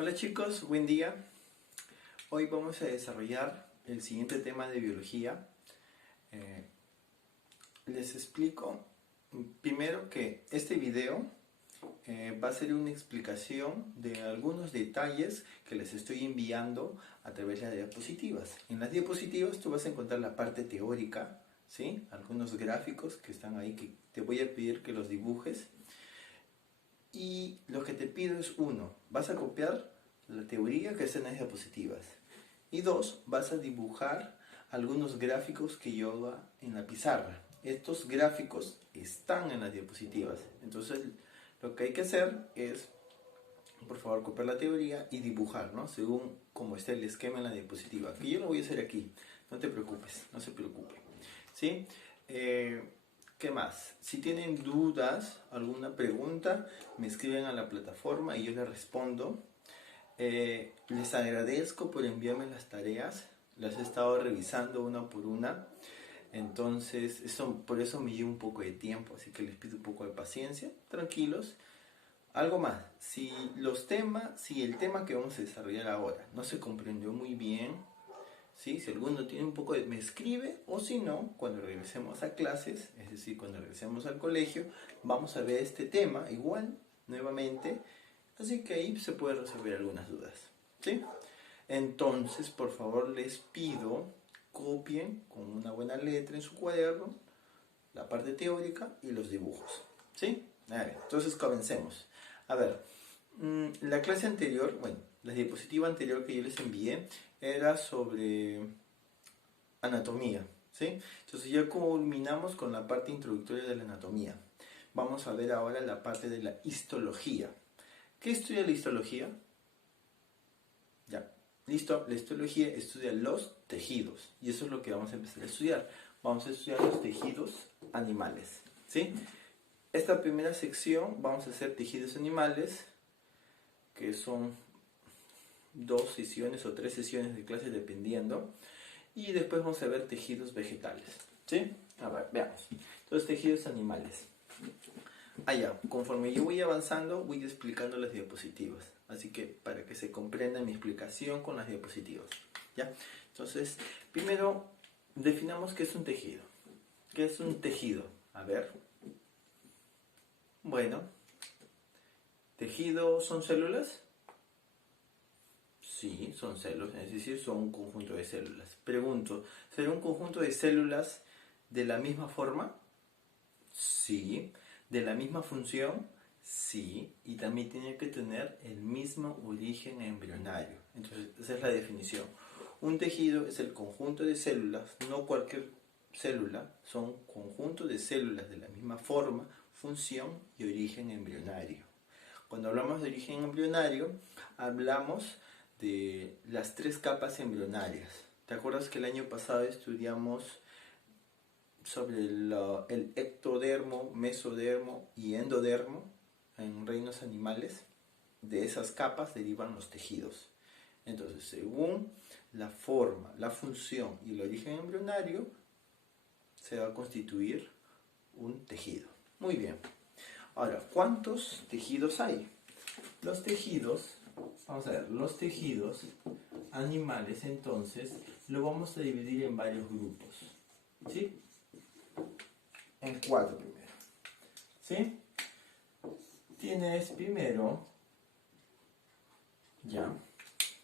Hola chicos, buen día. Hoy vamos a desarrollar el siguiente tema de biología. Les explico primero que este video va a ser una explicación de algunos detalles que les estoy enviando a través de las diapositivas. En las diapositivas tú vas a encontrar la parte teórica, ¿sí? Algunos gráficos que están ahí que te voy a pedir que los dibujes. Y lo que te pido es uno, vas a copiar la teoría que está en las diapositivas. Y dos, vas a dibujar algunos gráficos que yo haga en la pizarra. Estos gráficos están en las diapositivas. Entonces lo que hay que hacer es, por favor, copiar la teoría y dibujar, ¿no? Según como está el esquema en la diapositiva. Que yo lo voy a hacer aquí. No te preocupes, no se preocupe. ¿Sí? ¿Qué más? Si tienen dudas, alguna pregunta, me escriben a la plataforma y yo les respondo. Les agradezco por enviarme las tareas, las he estado revisando una por una, entonces por eso me lleva un poco de tiempo, así que les pido un poco de paciencia, tranquilos. Algo más, si el tema que vamos a desarrollar ahora no se comprendió muy bien, ¿sí? Si alguno tiene un poco de... me escribe, o si no, cuando regresemos a clases, es decir, cuando regresemos al colegio, vamos a ver este tema igual, nuevamente, así que ahí se pueden resolver algunas dudas, ¿sí? Entonces, por favor, les pido, copien con una buena letra en su cuaderno la parte teórica y los dibujos, ¿sí? A ver, entonces comencemos. A ver, la clase anterior, bueno, la diapositiva anterior que yo les envié era sobre anatomía, ¿sí? Entonces ya culminamos con la parte introductoria de la anatomía. Vamos a ver ahora la parte de la histología. ¿Qué estudia la histología? Ya, listo, la histología estudia los tejidos y eso es lo que vamos a empezar a estudiar. Vamos a estudiar los tejidos animales, ¿sí? Esta primera sección vamos a hacer tejidos animales, que son 2 sesiones o 3 sesiones de clase dependiendo, y después vamos a ver tejidos vegetales, ¿sí? A ver, veamos. Entonces, tejidos animales. Allá, conforme yo voy avanzando, voy explicando las diapositivas, así que para que se comprenda mi explicación con las diapositivas, ¿ya? Entonces, primero definamos qué es un tejido. ¿Qué es un tejido? A ver. Bueno, ¿tejido son células? Sí, son células, es decir, son un conjunto de células. Pregunto, ¿será un conjunto de células de la misma forma? Sí. ¿De la misma función? Sí. Y también tiene que tener el mismo origen embrionario. Entonces, esa es la definición. Un tejido es el conjunto de células, no cualquier célula, son conjuntos de células de la misma forma, función y origen embrionario. Cuando hablamos de origen embrionario, hablamos de las 3 capas embrionarias. ¿Te acuerdas que el año pasado estudiamos sobre el ectodermo, mesodermo y endodermo en reinos animales? De esas capas derivan los tejidos. Entonces, según la forma, la función y el origen embrionario, se va a constituir un tejido. Muy bien. Ahora, ¿cuántos tejidos hay? Los tejidos, vamos a ver, los tejidos animales entonces lo vamos a dividir en varios grupos, ¿sí? En 4 primero, ¿sí? Tienes primero, ya,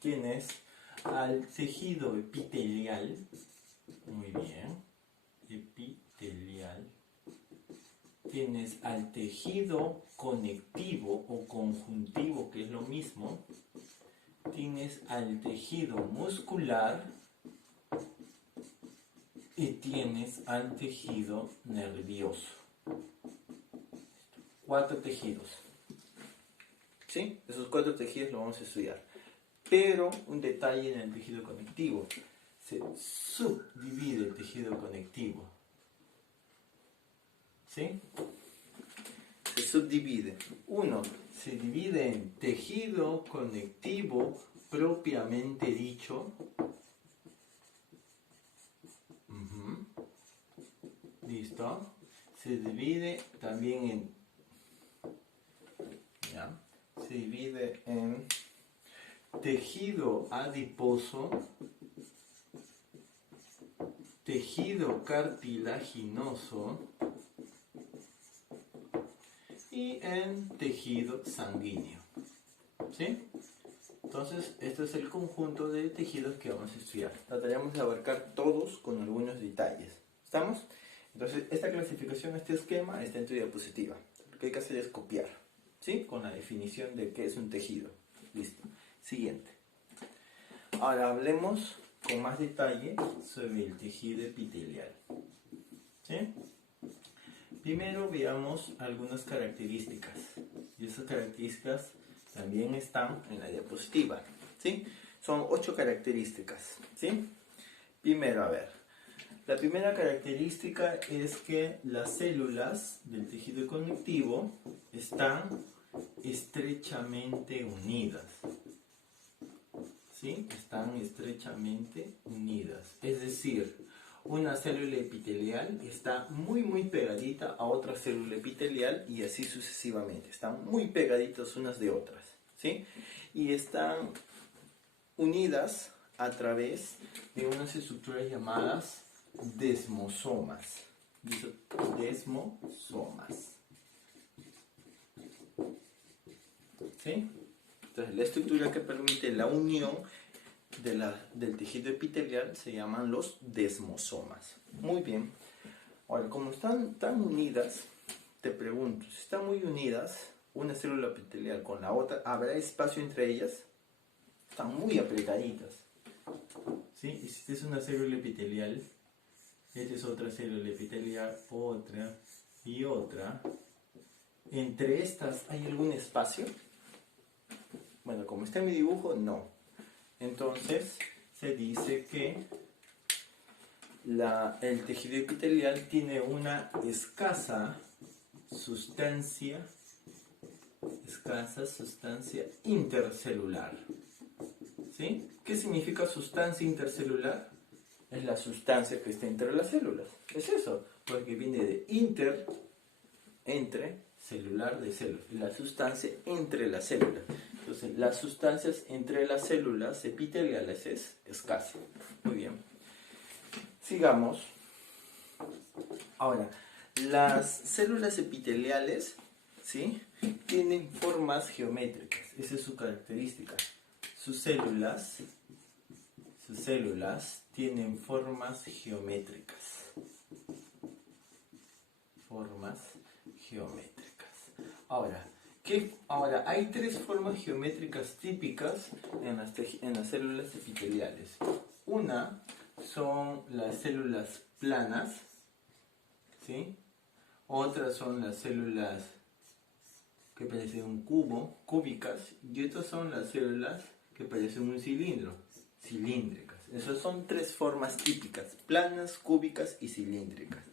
tienes al tejido epitelial, muy bien, epitelial. Tienes al tejido conectivo o conjuntivo, que es lo mismo. Tienes al tejido muscular y tienes al tejido nervioso. 4 tejidos. ¿Sí? Esos 4 tejidos los vamos a estudiar. Pero un detalle en el tejido conectivo. Se subdivide el tejido conectivo. ¿Sí? Se subdivide. Uno, se divide en tejido conectivo propiamente dicho. ¿Listo? Se divide también en... ¿ya? Se divide en tejido adiposo, tejido cartilaginoso y en tejido sanguíneo. ¿Sí? Entonces, este es el conjunto de tejidos que vamos a estudiar. Trataremos de abarcar todos con algunos detalles. ¿Estamos? Entonces, esta clasificación, este esquema está en tu diapositiva. Lo que hay que hacer es copiar, ¿sí? Con la definición de qué es un tejido. Listo. Siguiente. Ahora hablemos con más detalle sobre el tejido epitelial. ¿Sí? Primero veamos algunas características. Y esas características también están en la diapositiva. ¿Sí? Son 8 características. ¿Sí? Primero, a ver. La primera característica es que las células del tejido conectivo están estrechamente unidas. ¿Sí? Están estrechamente unidas. Es decir, una célula epitelial está muy pegadita a otra célula epitelial y así sucesivamente. Están muy pegaditas unas de otras. ¿Sí? Y están unidas a través de unas estructuras llamadas desmosomas. Desmosomas. ¿Sí? Entonces, la estructura que permite la unión del tejido epitelial se llaman los desmosomas. Muy bien. Ahora, como están tan unidas, te pregunto, si están muy unidas, una célula epitelial con la otra, ¿habrá espacio entre ellas? Están muy apretaditas. ¿Sí? Y si esta es una célula epitelial, esta es otra célula epitelial, otra y otra. ¿Entre estas hay algún espacio? Bueno, como está en mi dibujo, no. Entonces, se dice que el tejido epitelial tiene una escasa sustancia intercelular. ¿Sí? ¿Qué significa sustancia intercelular? Es la sustancia que está entre las células. Es eso, porque viene de entre, celular de células. La sustancia entre las células. Entonces, las sustancias entre las células epiteliales es escasa. Muy bien. Sigamos. Ahora, las células epiteliales, ¿sí?, tienen formas geométricas. Esa es su característica. Sus células tienen formas geométricas. Formas geométricas. Ahora, hay 3 formas geométricas típicas en las células epiteliales. Una son las células planas, ¿sí? Otras son las células que parecen un cubo, cúbicas, y otras son las células que parecen un cilindro, cilíndricas. Esas son 3 formas típicas: planas, cúbicas y cilíndricas.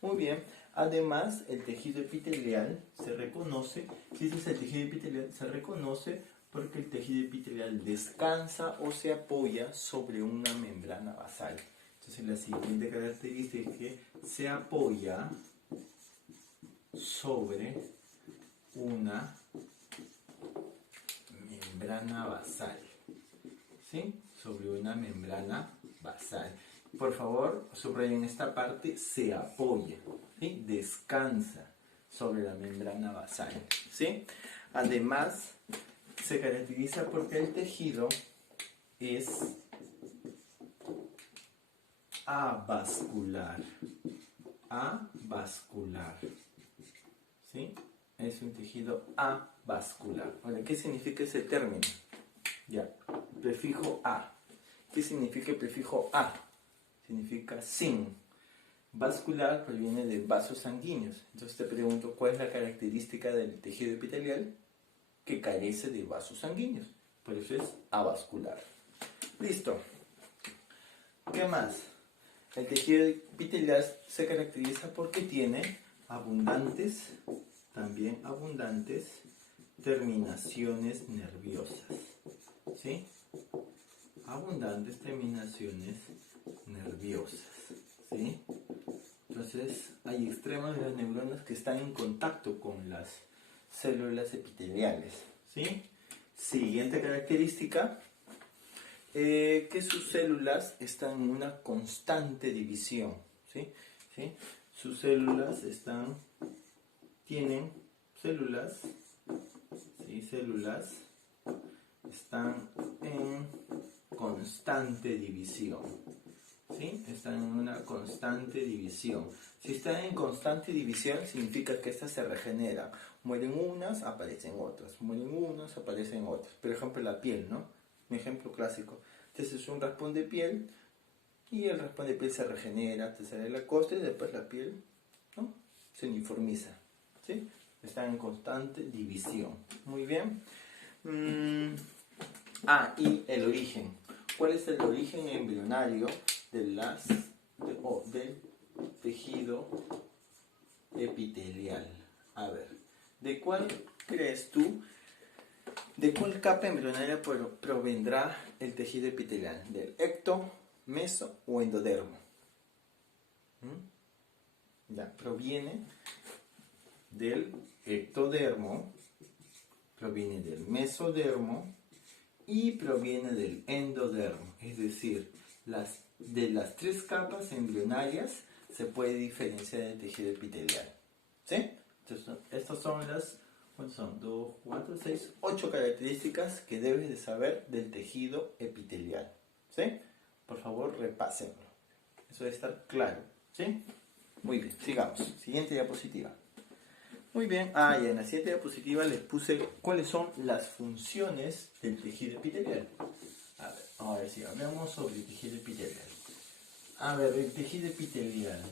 Muy bien. Además, el tejido epitelial se reconoce, si ese es el tejido epitelial, se reconoce porque el tejido epitelial descansa o se apoya sobre una membrana basal. Entonces, la siguiente característica es que se apoya sobre una membrana basal. ¿Sí? Sobre una membrana basal. Por favor, subrayen esta parte: se apoya, ¿sí? Descansa sobre la membrana basal, ¿sí? Además, se caracteriza porque el tejido es avascular. Avascular. ¿Sí? Es un tejido avascular. Ahora, ¿qué significa ese término? Ya, prefijo a. ¿Qué significa el prefijo a? Significa sin. Vascular proviene de vasos sanguíneos. Entonces te pregunto, ¿cuál es la característica del tejido epitelial? Que carece de vasos sanguíneos. Por eso es avascular. Listo. ¿Qué más? El tejido epitelial se caracteriza porque tiene también abundantes terminaciones nerviosas. ¿Sí? Abundantes terminaciones nerviosas. ¿Sí? Entonces, hay extremos de las neuronas que están en contacto con las células epiteliales. ¿Sí? Siguiente característica, que sus células están en una constante división. ¿Sí? ¿Sí? Sus células tienen células, ¿sí? Células están en constante división. ¿Sí? Están en una constante división. Si están en constante división, significa que estas se regeneran. Mueren unas, aparecen otras. Mueren unas, aparecen otras. Por ejemplo, la piel, ¿no? Mi ejemplo clásico. Entonces es un raspón de piel y el raspón de piel se regenera, te sale la costa y después la piel, ¿no?, se uniformiza. ¿Sí? Están en constante división. Muy bien. Y el origen. ¿Cuál es el origen embrionario del tejido epitelial? A ver, ¿de cuál crees tú? ¿De cuál capa embrionaria provendrá el tejido epitelial? ¿Del ecto, meso o endodermo? Ya, proviene del ectodermo, proviene del mesodermo y proviene del endodermo. Es decir, de las tres capas embrionarias se puede diferenciar el tejido epitelial. ¿Sí? Entonces, estas son las, ¿cuántas son? 2, 4, 6, 8 características que debes de saber del tejido epitelial. ¿Sí? Por favor, repásenlo. Eso debe estar claro. ¿Sí? Muy bien, sigamos. Siguiente diapositiva. Muy bien, y en la siguiente diapositiva les puse cuáles son las funciones del tejido epitelial. A ver, ahora sí, hablamos sobre el tejido epitelial. A ver, el tejido epitelial.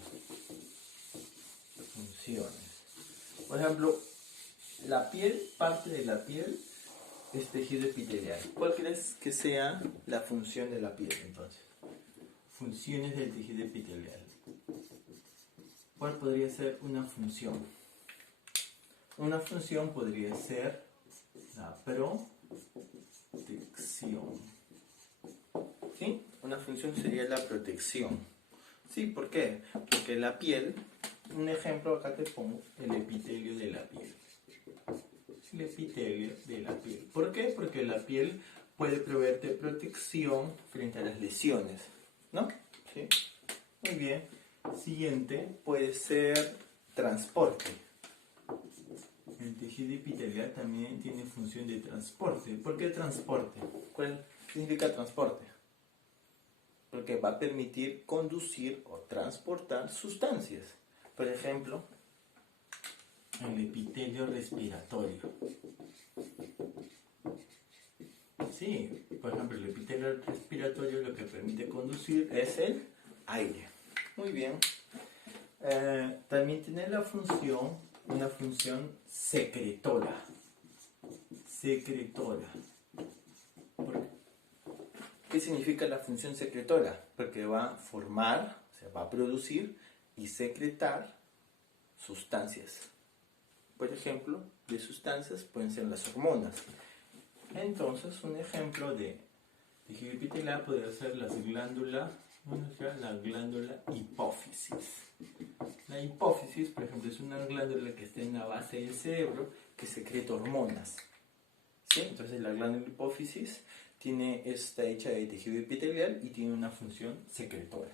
Funciones. Por ejemplo, la piel, parte de la piel es tejido epitelial. ¿Cuál crees que sea la función de la piel entonces? Funciones del tejido epitelial. ¿Cuál podría ser una función? Una función podría ser la protección. ¿Sí? Una función sería la protección. ¿Sí? ¿Por qué? Porque la piel, un ejemplo acá te pongo, el epitelio de la piel. El epitelio de la piel. ¿Por qué? Porque la piel puede proveerte protección frente a las lesiones. ¿No? ¿Sí? Muy bien. Siguiente puede ser transporte. El tejido epitelial también tiene función de transporte. ¿Por qué transporte? ¿Cuál significa transporte? Porque va a permitir conducir o transportar sustancias. Por ejemplo, el epitelio respiratorio. Sí, por ejemplo, el epitelio respiratorio lo que permite conducir es el aire. Muy bien. También tiene una función secretora. Secretora. ¿Qué significa la función secretora? Porque va a formar, o sea, va a producir y secretar sustancias. Por ejemplo, de sustancias pueden ser las hormonas. Entonces, un ejemplo de tejido epitelial podría ser la glándula hipófisis. La hipófisis, por ejemplo, es una glándula que está en la base del cerebro que secreta hormonas. ¿Sí? Entonces, la glándula hipófisis está hecha de tejido epitelial y tiene una función secretora.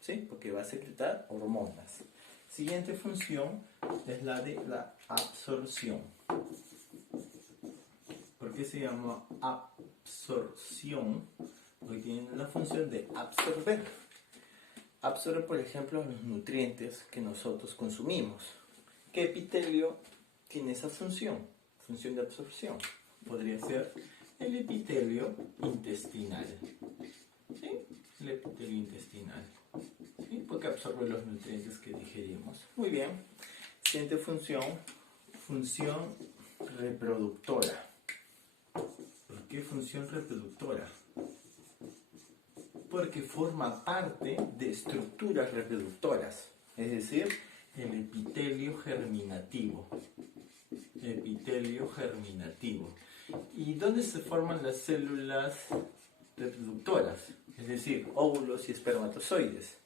¿Sí? Porque va a secretar hormonas. Siguiente función es la de la absorción. ¿Por qué se llama absorción? Porque tiene la función de absorber. Absorbe, por ejemplo, los nutrientes que nosotros consumimos. ¿Qué epitelio tiene esa función? Función de absorción. Podría ser el epitelio intestinal. ¿Sí? El epitelio intestinal. ¿Sí? Porque absorbe los nutrientes que digerimos. Muy bien. Siguiente función. Función reproductora. ¿Por qué función reproductora? Porque forma parte de estructuras reproductoras. Es decir, el epitelio germinativo. Epitelio germinativo. ¿Y dónde se forman las células reproductoras? Es decir, óvulos y espermatozoides.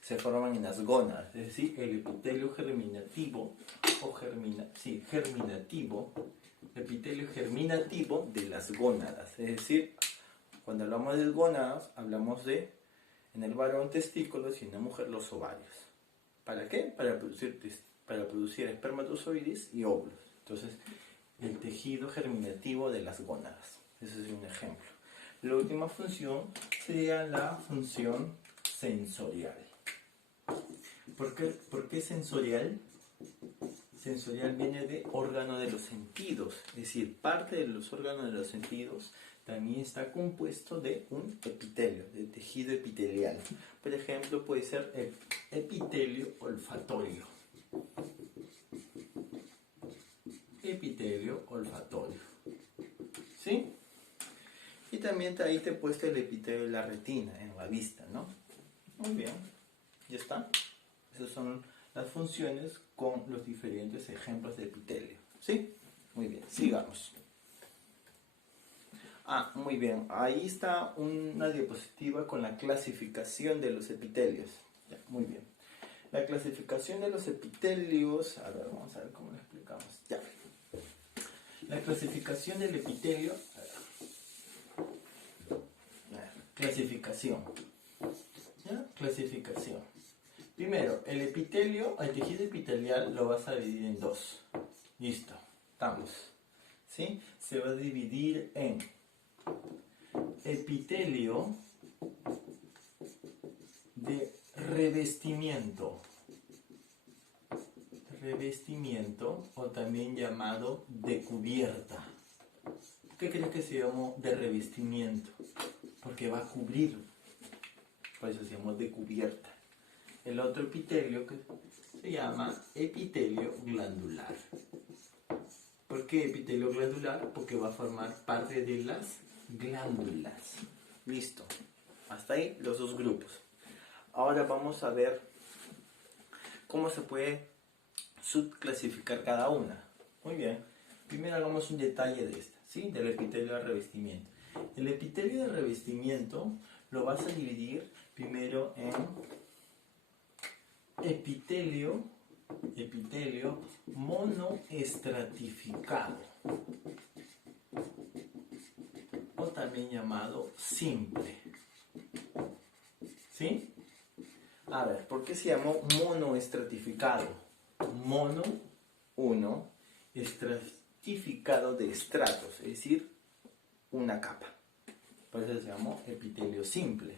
Se forman en las gónadas. Es decir, el epitelio germinativo germinativo epitelio germinativo de las gónadas. Es decir, cuando hablamos de gónadas, hablamos de, en el varón, testículos y en la mujer, los ovarios. ¿Para qué? Para producir espermatozoides y óvulos. Entonces, el tejido germinativo de las gónadas. Ese es un ejemplo. La última función sería la función sensorial. ¿Por qué sensorial? Sensorial viene de órgano de los sentidos, es decir, parte de los órganos de los sentidos también está compuesto de un epitelio, de tejido epitelial. Por ejemplo, puede ser el epitelio olfatorio. Epitelio olfatorio. ¿Sí? Y también ahí te he puesto el epitelio de la retina, en la vista, ¿no? Muy bien, ya está. Esas son las funciones con los diferentes ejemplos de epitelio. ¿Sí? Muy bien, sigamos. Muy bien, ahí está una diapositiva con la clasificación de los epitelios. Ya, muy bien. La clasificación de los epitelios, a ver, vamos a ver cómo lo explicamos. Ya. La clasificación del epitelio, clasificación. ¿Ya? Clasificación. Primero, el epitelio, el tejido epitelial lo vas a dividir en dos. Listo, estamos. ¿Sí? Se va a dividir en epitelio de revestimiento. Revestimiento, o también llamado de cubierta. ¿Qué crees que se llamó de revestimiento? Porque va a cubrir. Por eso se llamó de cubierta. El otro epitelio que se llama epitelio glandular. ¿Por qué epitelio glandular? Porque va a formar parte de las glándulas. Listo. Hasta ahí los dos grupos. Ahora vamos a ver cómo se puede subclasificar cada una. Muy bien. Primero hagamos un detalle de esta, ¿sí? Del epitelio de revestimiento. El epitelio de revestimiento lo vas a dividir primero en epitelio monoestratificado, o también llamado simple. ¿Sí? A ver, ¿por qué se llamó monoestratificado? Mono, uno, estratificado de estratos, es decir, una capa. Por eso se llamó epitelio simple.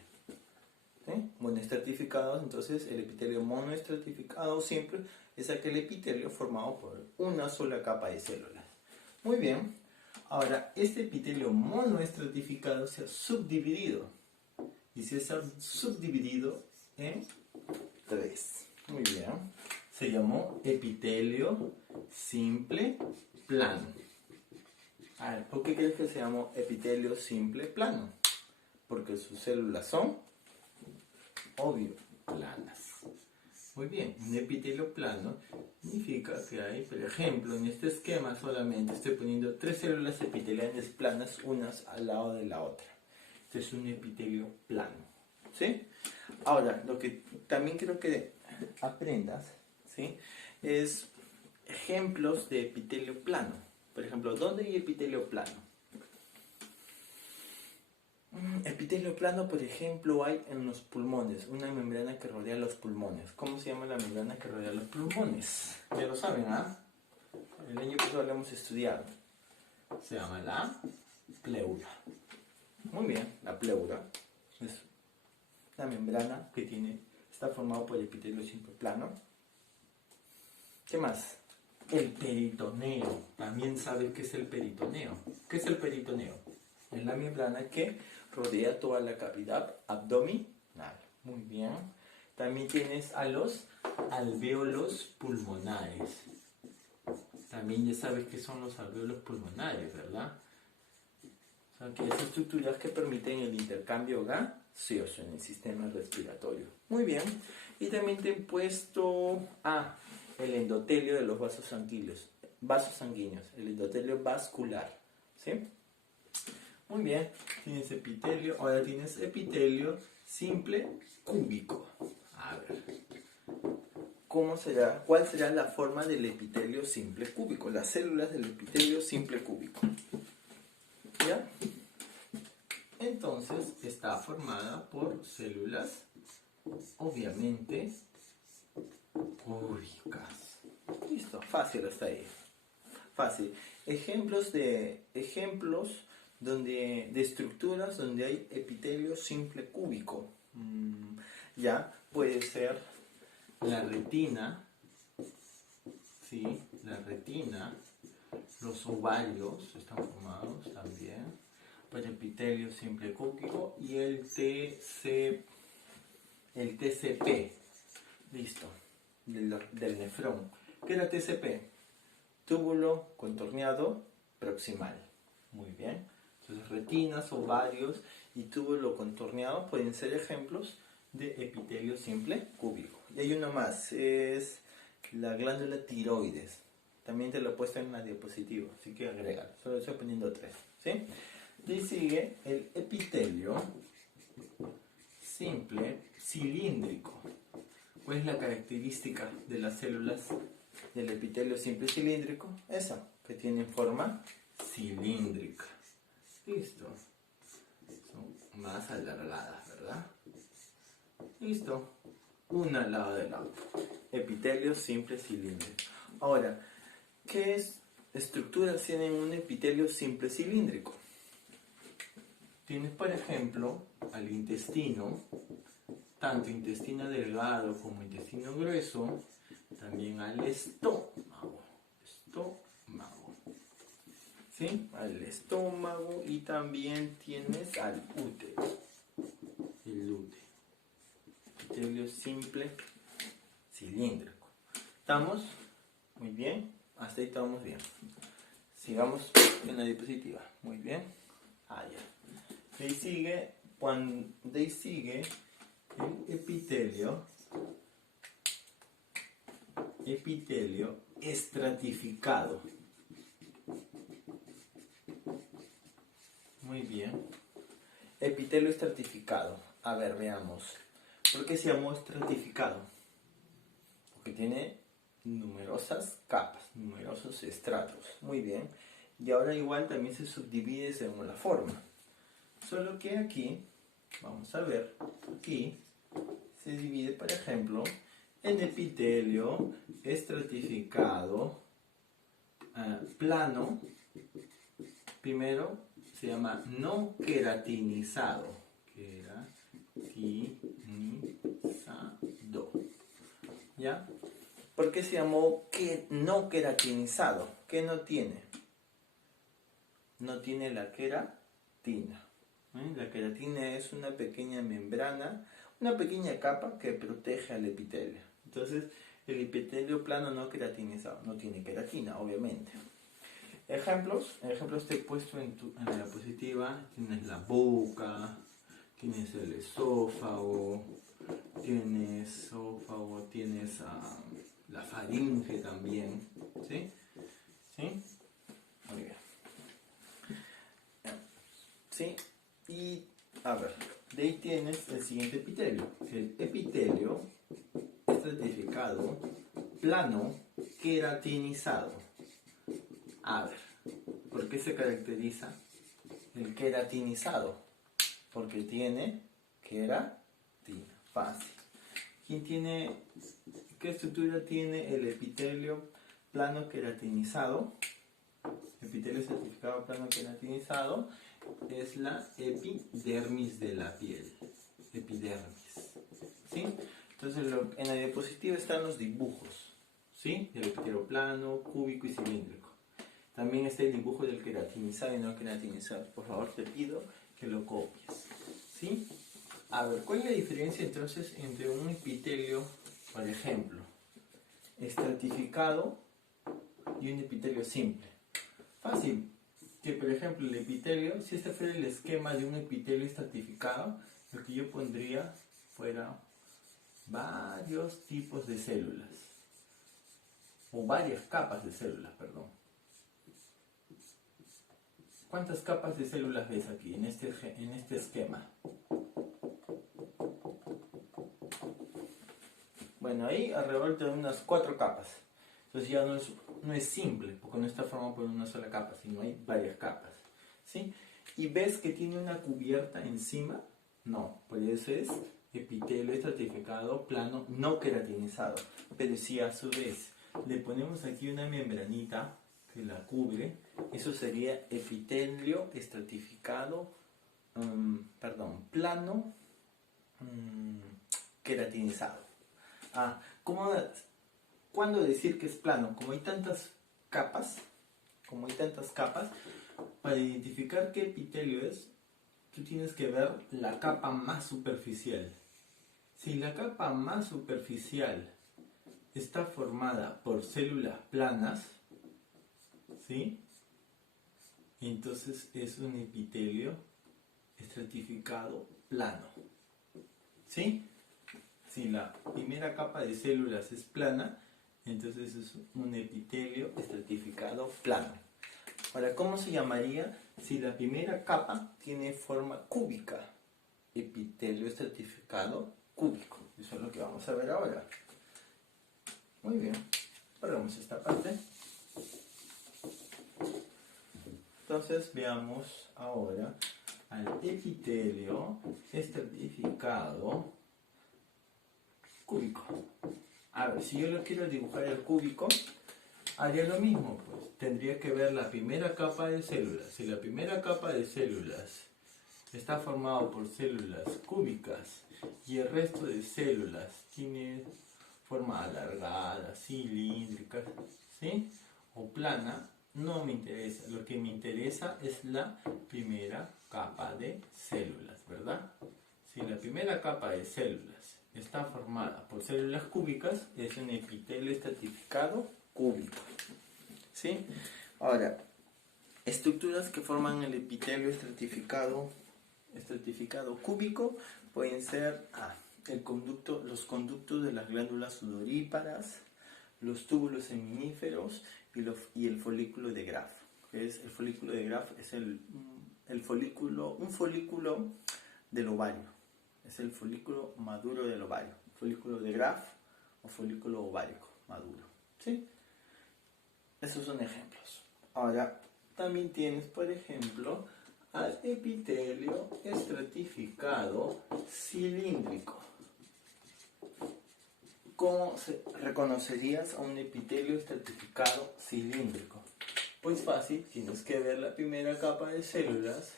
¿Sí? Monoestratificado, entonces el epitelio monoestratificado simple es aquel epitelio formado por una sola capa de células. Muy bien. Ahora, este epitelio monoestratificado se ha subdividido. Y se ha subdividido en tres. Muy bien. Se llamó epitelio simple plano. A ver, ¿por qué crees que se llamó epitelio simple plano? Porque sus células son, obvio, planas. Muy bien, un epitelio plano significa que hay, por ejemplo, en este esquema solamente estoy poniendo tres células epiteliales planas, unas al lado de la otra. Este es un epitelio plano. ¿Sí? Ahora, lo que también quiero que aprendas, ¿sí?, es ejemplos de epitelio plano. Por ejemplo, ¿dónde hay epitelio plano? Epitelio plano, por ejemplo, hay en los pulmones, una membrana que rodea los pulmones. ¿Cómo se llama la membrana que rodea los pulmones? Ya lo saben, ¿ah? El año pasado lo hemos estudiado. Se llama la pleura. Muy bien, la pleura es la membrana que está formada por el epitelio simple plano. ¿Qué más? El peritoneo. También sabes qué es el peritoneo. ¿Qué es el peritoneo? Es la membrana que rodea toda la cavidad abdominal. Muy bien. También tienes a los alvéolos pulmonares. También ya sabes qué son los alvéolos pulmonares, ¿verdad? Son aquellas estructuras que permiten el intercambio gaseoso en el sistema respiratorio. Muy bien. Y también te he puesto el endotelio de los vasos sanguíneos, el endotelio vascular. ¿Sí? Muy bien. Tienes epitelio, ahora tienes epitelio simple cúbico. A ver. cuál será la forma del epitelio simple cúbico, las células del epitelio simple cúbico. ¿Ya? Entonces está formada por células, obviamente, cúbicas. Listo, fácil hasta ahí. Fácil. Ejemplos de estructuras donde hay epitelio simple cúbico. Ya puede ser la retina, ¿sí? La retina, los ovarios están formados también por epitelio simple cúbico y el TCP, listo, del nefrón. ¿Qué era TCP? Túbulo contorneado proximal. Muy bien. Entonces, retinas, ovarios y túbulo contorneado pueden ser ejemplos de epitelio simple cúbico. Y hay uno más, es la glándula tiroides. También te lo he puesto en la diapositiva, así que agrega. Solo estoy poniendo 3. ¿Sí? Y sigue el epitelio simple cilíndrico. ¿Cuál es la característica de las células del epitelio simple cilíndrico? Esa, que tienen forma cilíndrica. Listo. Son más alargadas, ¿verdad? Listo. Una al lado del otro. Epitelio simple cilíndrico. Ahora, ¿qué estructuras tienen un epitelio simple cilíndrico? Tienes, por ejemplo, al intestino, tanto intestino delgado como intestino grueso, también al estómago. ¿Sí? Al estómago y también tienes al útero. El útero. Epitelio simple cilíndrico. ¿Estamos? Muy bien. Hasta ahí estamos bien. Sigamos en la diapositiva. Muy bien. Ya. De ahí sigue el epitelio estratificado. Muy bien. Epitelio estratificado. A ver, veamos. ¿Por qué se llamó estratificado? Porque tiene numerosas capas, numerosos estratos. Muy bien. Y ahora igual también se subdivide según la forma. Solo que aquí, vamos a ver, aquí se divide, por ejemplo, en epitelio estratificado plano. Primero se llama no queratinizado. ¿Ya? ¿Por qué se llamó no queratinizado? ¿Qué no tiene? No tiene la queratina. La queratina es una pequeña membrana, una pequeña capa que protege al epitelio. Entonces, el epitelio plano no queratinizado no tiene queratina, obviamente. Ejemplos te he puesto en la diapositiva. Tienes la boca, tienes el esófago, tienes la faringe también. ¿Sí? ¿Sí? Muy bien. ¿Sí? Y, a ver, de ahí tienes el siguiente epitelio. El epitelio estratificado plano queratinizado. A ver, ¿por qué se caracteriza el queratinizado? Porque tiene queratina. Fácil. ¿Qué estructura tiene el epitelio plano queratinizado? Epitelio estratificado plano queratinizado es la epidermis de la piel. Epidermis. ¿Sí? Entonces en la diapositiva están los dibujos. ¿Sí? Del epitelio plano, cúbico y cilíndrico. También está el dibujo del queratinizado y no queratinizado. Por favor, te pido que lo copies. ¿Sí? A ver, ¿cuál es la diferencia entonces entre un epitelio, por ejemplo, estratificado y un epitelio simple? Fácil. Que por ejemplo el epitelio, si este fuera el esquema de un epitelio estratificado, lo que yo pondría fuera varios tipos de células. O varias capas de células, perdón. ¿Cuántas capas de células ves aquí en este esquema? Bueno, Bueno, ahí alrededor de unas 4 capas. Entonces ya no es simple, porque no está formado por una sola capa, sino hay varias capas. ¿Sí? ¿Y ves que tiene una cubierta encima? No, por eso es epitelio estratificado plano no queratinizado. Pero si a su vez le ponemos aquí una membranita que la cubre, eso sería epitelio estratificado, plano queratinizado. ¿Cuándo decir que es plano? Como hay tantas capas, para identificar qué epitelio es, tú tienes que ver la capa más superficial. Si la capa más superficial está formada por células planas, ¿sí? Entonces es un epitelio estratificado plano. ¿Sí? Si la primera capa de células es plana, entonces es un epitelio estratificado plano. Ahora, ¿cómo se llamaría si la primera capa tiene forma cúbica? Epitelio estratificado cúbico. Eso es lo que vamos a ver ahora. Muy bien. Borramos esta parte. Entonces veamos ahora al epitelio estratificado cúbico. A ver, si yo lo quiero dibujar el cúbico, haría lo mismo, pues. Tendría que ver la primera capa de células. Si la primera capa de células está formado por células cúbicas y el resto de células tiene forma alargada, cilíndrica, ¿sí? O plana, no me interesa. Lo que me interesa es la primera capa de células, ¿verdad? Si la primera capa de células está formada por células cúbicas, es un epitelio estratificado cúbico. ¿Sí? Ahora, estructuras que forman el epitelio estratificado cúbico pueden ser los conductos de las glándulas sudoríparas, los túbulos seminíferos y el folículo de Graf. El folículo de Graf es un folículo del ovario. Es el folículo maduro del ovario. Folículo de Graf o folículo ovárico maduro. ¿Sí? Esos son ejemplos. Ahora, también tienes, por ejemplo, al epitelio estratificado cilíndrico. ¿Cómo reconocerías a un epitelio estratificado cilíndrico? Pues fácil, tienes que ver la primera capa de células.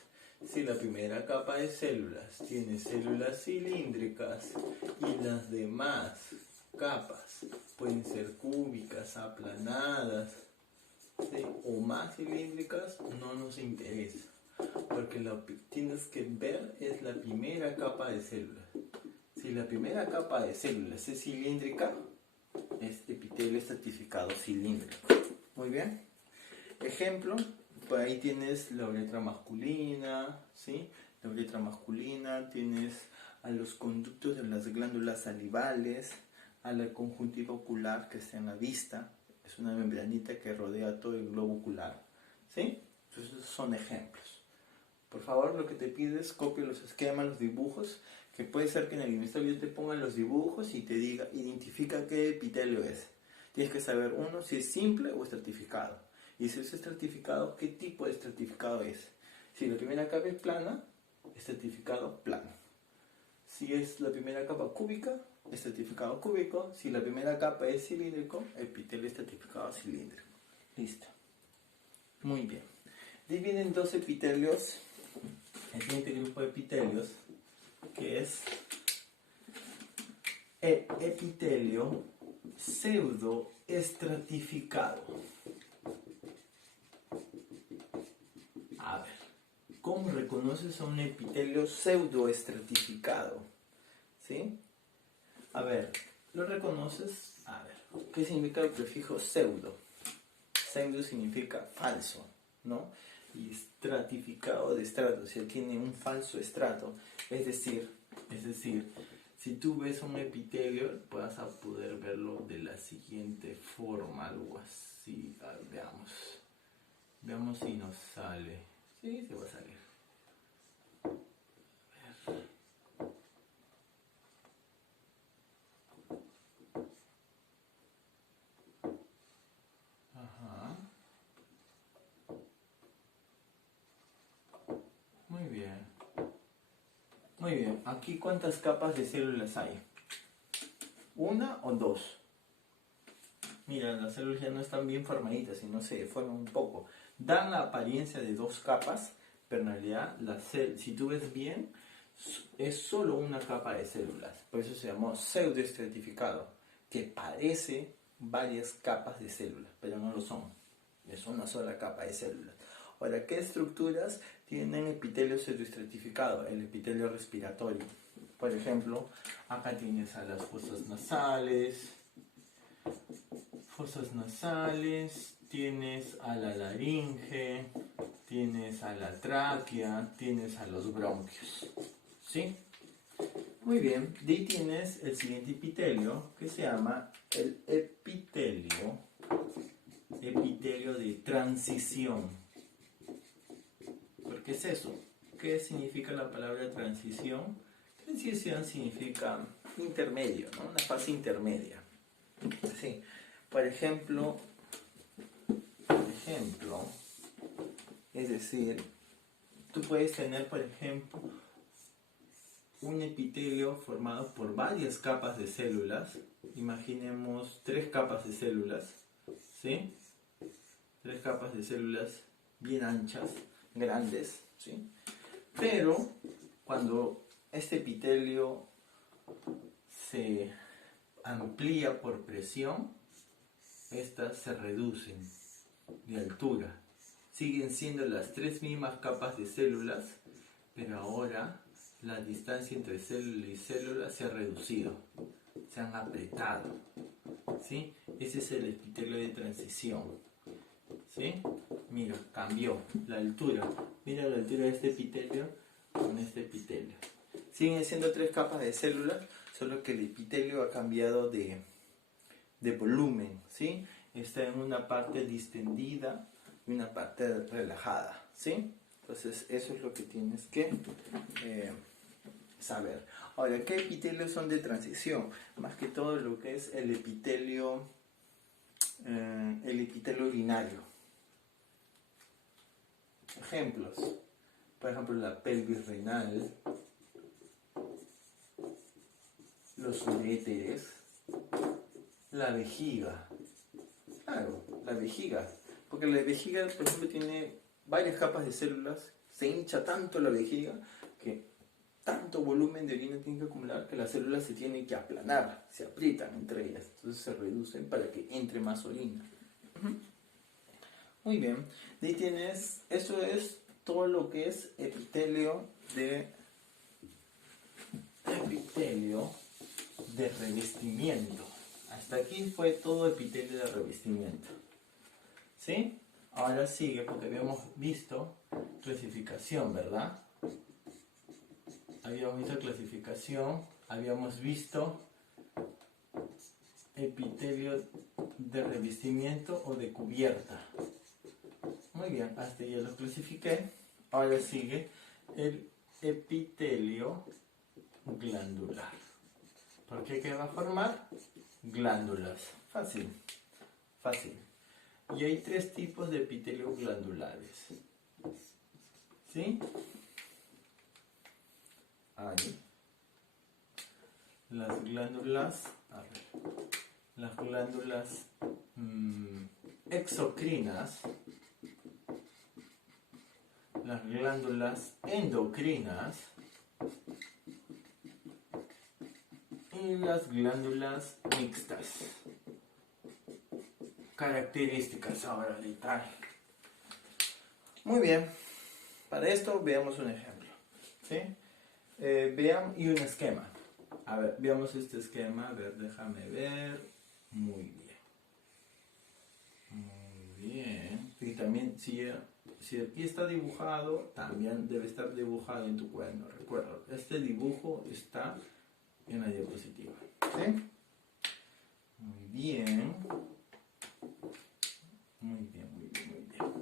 Si la primera capa de células tiene células cilíndricas y las demás capas pueden ser cúbicas, aplanadas, ¿sí? O más cilíndricas, no nos interesa, porque lo que tienes que ver es la primera capa de células. Si la primera capa de células es cilíndrica, es epitelio estratificado cilíndrico. Muy bien. Ejemplo, por ahí tienes la uretra masculina, ¿sí? La uretra masculina, tienes a los conductos de las glándulas salivales, a la conjuntiva ocular que está en la vista, es una membranita que rodea todo el globo ocular, ¿sí? Entonces son ejemplos. Por favor, lo que te pido es copia los esquemas, los dibujos, que puede ser que en el inventario yo te ponga los dibujos y te diga, identifica qué epitelio es. Tienes que saber, uno, si es simple o estratificado. Y si es estratificado, ¿qué tipo de estratificado es? Si la primera capa es plana, estratificado plano. Si es la primera capa cúbica, estratificado cúbico. Si la primera capa es cilíndrico, epitelio estratificado cilíndrico. Listo. Muy bien. De ahí vienen dos epitelios, el siguiente grupo de epitelios, que es el epitelio pseudoestratificado. A ver, ¿cómo reconoces a un epitelio pseudoestratificado? ¿Sí? A ver, ¿lo reconoces? A ver, ¿qué significa el prefijo pseudo? Pseudo significa falso, ¿no? Y estratificado de estrato, o sea, tiene un falso estrato. Es decir, si tú ves un epitelio, vas a poder verlo de la siguiente forma, algo así. A ver, veamos si nos sale. Sí, se va a salir. A ver. Muy bien, aquí ¿cuántas capas de células hay? ¿Una o dos? Mira, las células ya no están bien formaditas, sino se deforman un poco. Dan la apariencia de dos capas, pero en realidad si tú ves bien, es solo una capa de células. Por eso se llamó pseudoestratificado, que parece varias capas de células, pero no lo son. Es una sola capa de células. Ahora, ¿qué estructuras tienen epitelio pseudoestratificado? El epitelio respiratorio. Por ejemplo, acá tienes a las fosas nasales, tienes a la laringe, tienes a la tráquea, tienes a los bronquios. ¿Sí? Muy bien, de ahí tienes el siguiente epitelio que se llama el epitelio de transición. ¿Por qué es eso? ¿Qué significa la palabra transición? Transición significa intermedio, ¿no? Una fase intermedia. Sí. Por ejemplo, es decir, tú puedes tener, por ejemplo, un epitelio formado por varias capas de células. Imaginemos 3 capas de células, ¿sí? 3 capas de células bien anchas, grandes, ¿sí? Pero cuando este epitelio se amplía por presión, estas se reducen de altura. Siguen siendo las 3 mismas capas de células, pero ahora la distancia entre célula y célula se ha reducido, se han apretado, ¿sí? Ese es el epitelio de transición, ¿sí? Mira, cambió la altura. Mira la altura de este epitelio con este epitelio. Siguen siendo 3 capas de células, solo que el epitelio ha cambiado de volumen, ¿sí? Está en una parte distendida y una parte relajada, ¿sí? Entonces eso es lo que tienes que saber. Ahora, ¿qué epitelios son de transición? Más que todo lo que es el epitelio urinario. Ejemplos, por ejemplo, la pelvis renal, los uréteres, la vejiga. Claro, la vejiga. Porque la vejiga, por ejemplo, tiene varias capas de células, se hincha tanto la vejiga que tanto volumen de orina tiene que acumular que las células se tienen que aplanar, se aprietan entre ellas, entonces se reducen para que entre más orina. Muy bien, de ahí tienes, eso es todo lo que es epitelio de revestimiento. Hasta aquí fue todo epitelio de revestimiento. ¿Sí? Ahora sigue porque habíamos visto clasificación, ¿verdad? Habíamos visto clasificación, habíamos visto epitelio de revestimiento o de cubierta. Muy bien, hasta ya lo clasifiqué. Ahora sigue el epitelio glandular. ¿Por qué? ¿Qué va a formar? Glándulas. Fácil, fácil. Y hay 3 tipos de epitelios glandulares. ¿Sí? Hay las glándulas, exocrinas, las glándulas endocrinas y las glándulas mixtas. Características ahora de tal. Muy bien, para esto veamos un ejemplo, ¿sí? Veamos y un esquema. A ver, veamos este esquema. A ver, déjame ver. Muy bien. Muy bien. Y también, si aquí está dibujado, también debe estar dibujado en tu cuaderno. Recuerda, este dibujo está en la diapositiva. ¿Sí? Muy bien. Muy bien, muy bien, muy bien.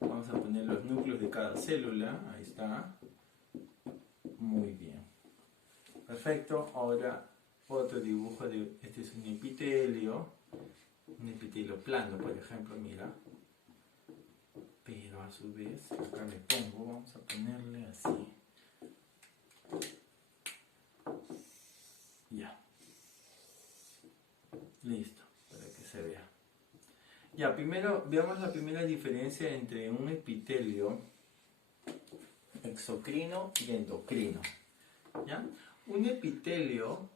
Vamos a poner los núcleos de cada célula. Ahí está. Muy bien. Perfecto. Ahora otro dibujo de este es un epitelio plano, por ejemplo, mira. Pero a su vez, acá le pongo, vamos a ponerle así. primero veamos la primera diferencia entre un epitelio exocrino y endocrino. ¿Ya? Un epitelio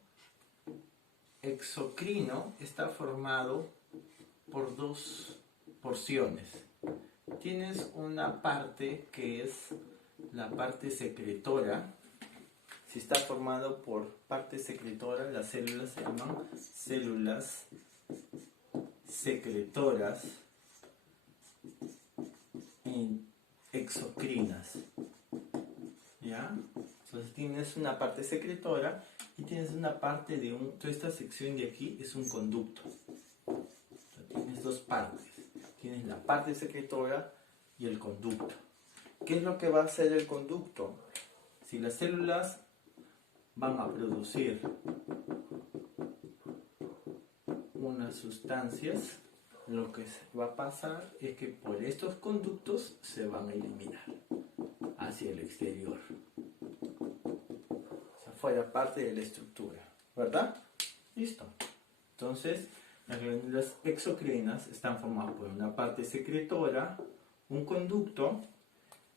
exocrino está formado por dos porciones. Tienes una parte que es la parte secretora. Si está formado por parte secretora, las células se llaman células secretoras exocrinas. ¿Ya? Entonces tienes una parte secretora y tienes una parte de toda esta sección de aquí es un conducto. Entonces, tienes dos partes. Tienes la parte secretora y el conducto. ¿Qué es lo que va a hacer el conducto? Si las células van a producir unas sustancias, lo que va a pasar es que por estos conductos se van a eliminar hacia el exterior. O sea, fuera parte de la estructura, ¿verdad? Listo. Entonces, las glándulas exocrinas están formadas por una parte secretora, un conducto,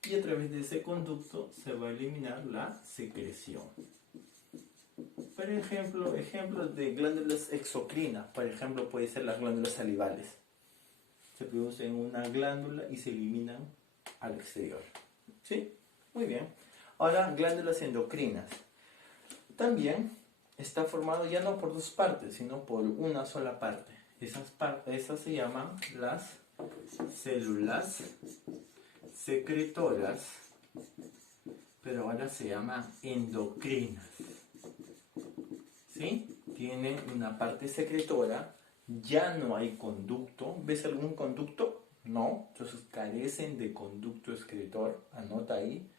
y a través de ese conducto se va a eliminar la secreción. Por ejemplo, ejemplos de glándulas exocrinas, por ejemplo, puede ser las glándulas salivales. Se producen en una glándula y se eliminan al exterior. ¿Sí? Muy bien. Ahora, glándulas endocrinas. También está formado ya no por dos partes, sino por una sola parte. Esas se llaman las células secretoras, pero ahora se llaman endocrinas. ¿Sí? Tienen una parte secretora, ya no hay conducto. ¿Ves algún conducto? No, entonces carecen de conducto excretor. Anota ahí,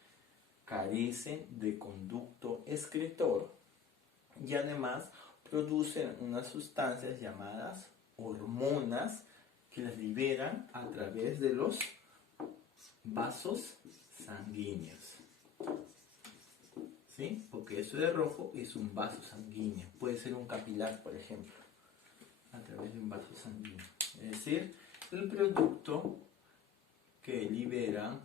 carecen de conducto excretor y además producen unas sustancias llamadas hormonas que las liberan a través de los vasos sanguíneos. ¿Sí? Porque eso de rojo es un vaso sanguíneo. Puede ser un capilar, por ejemplo, a través de un vaso sanguíneo. Es decir, el producto que liberan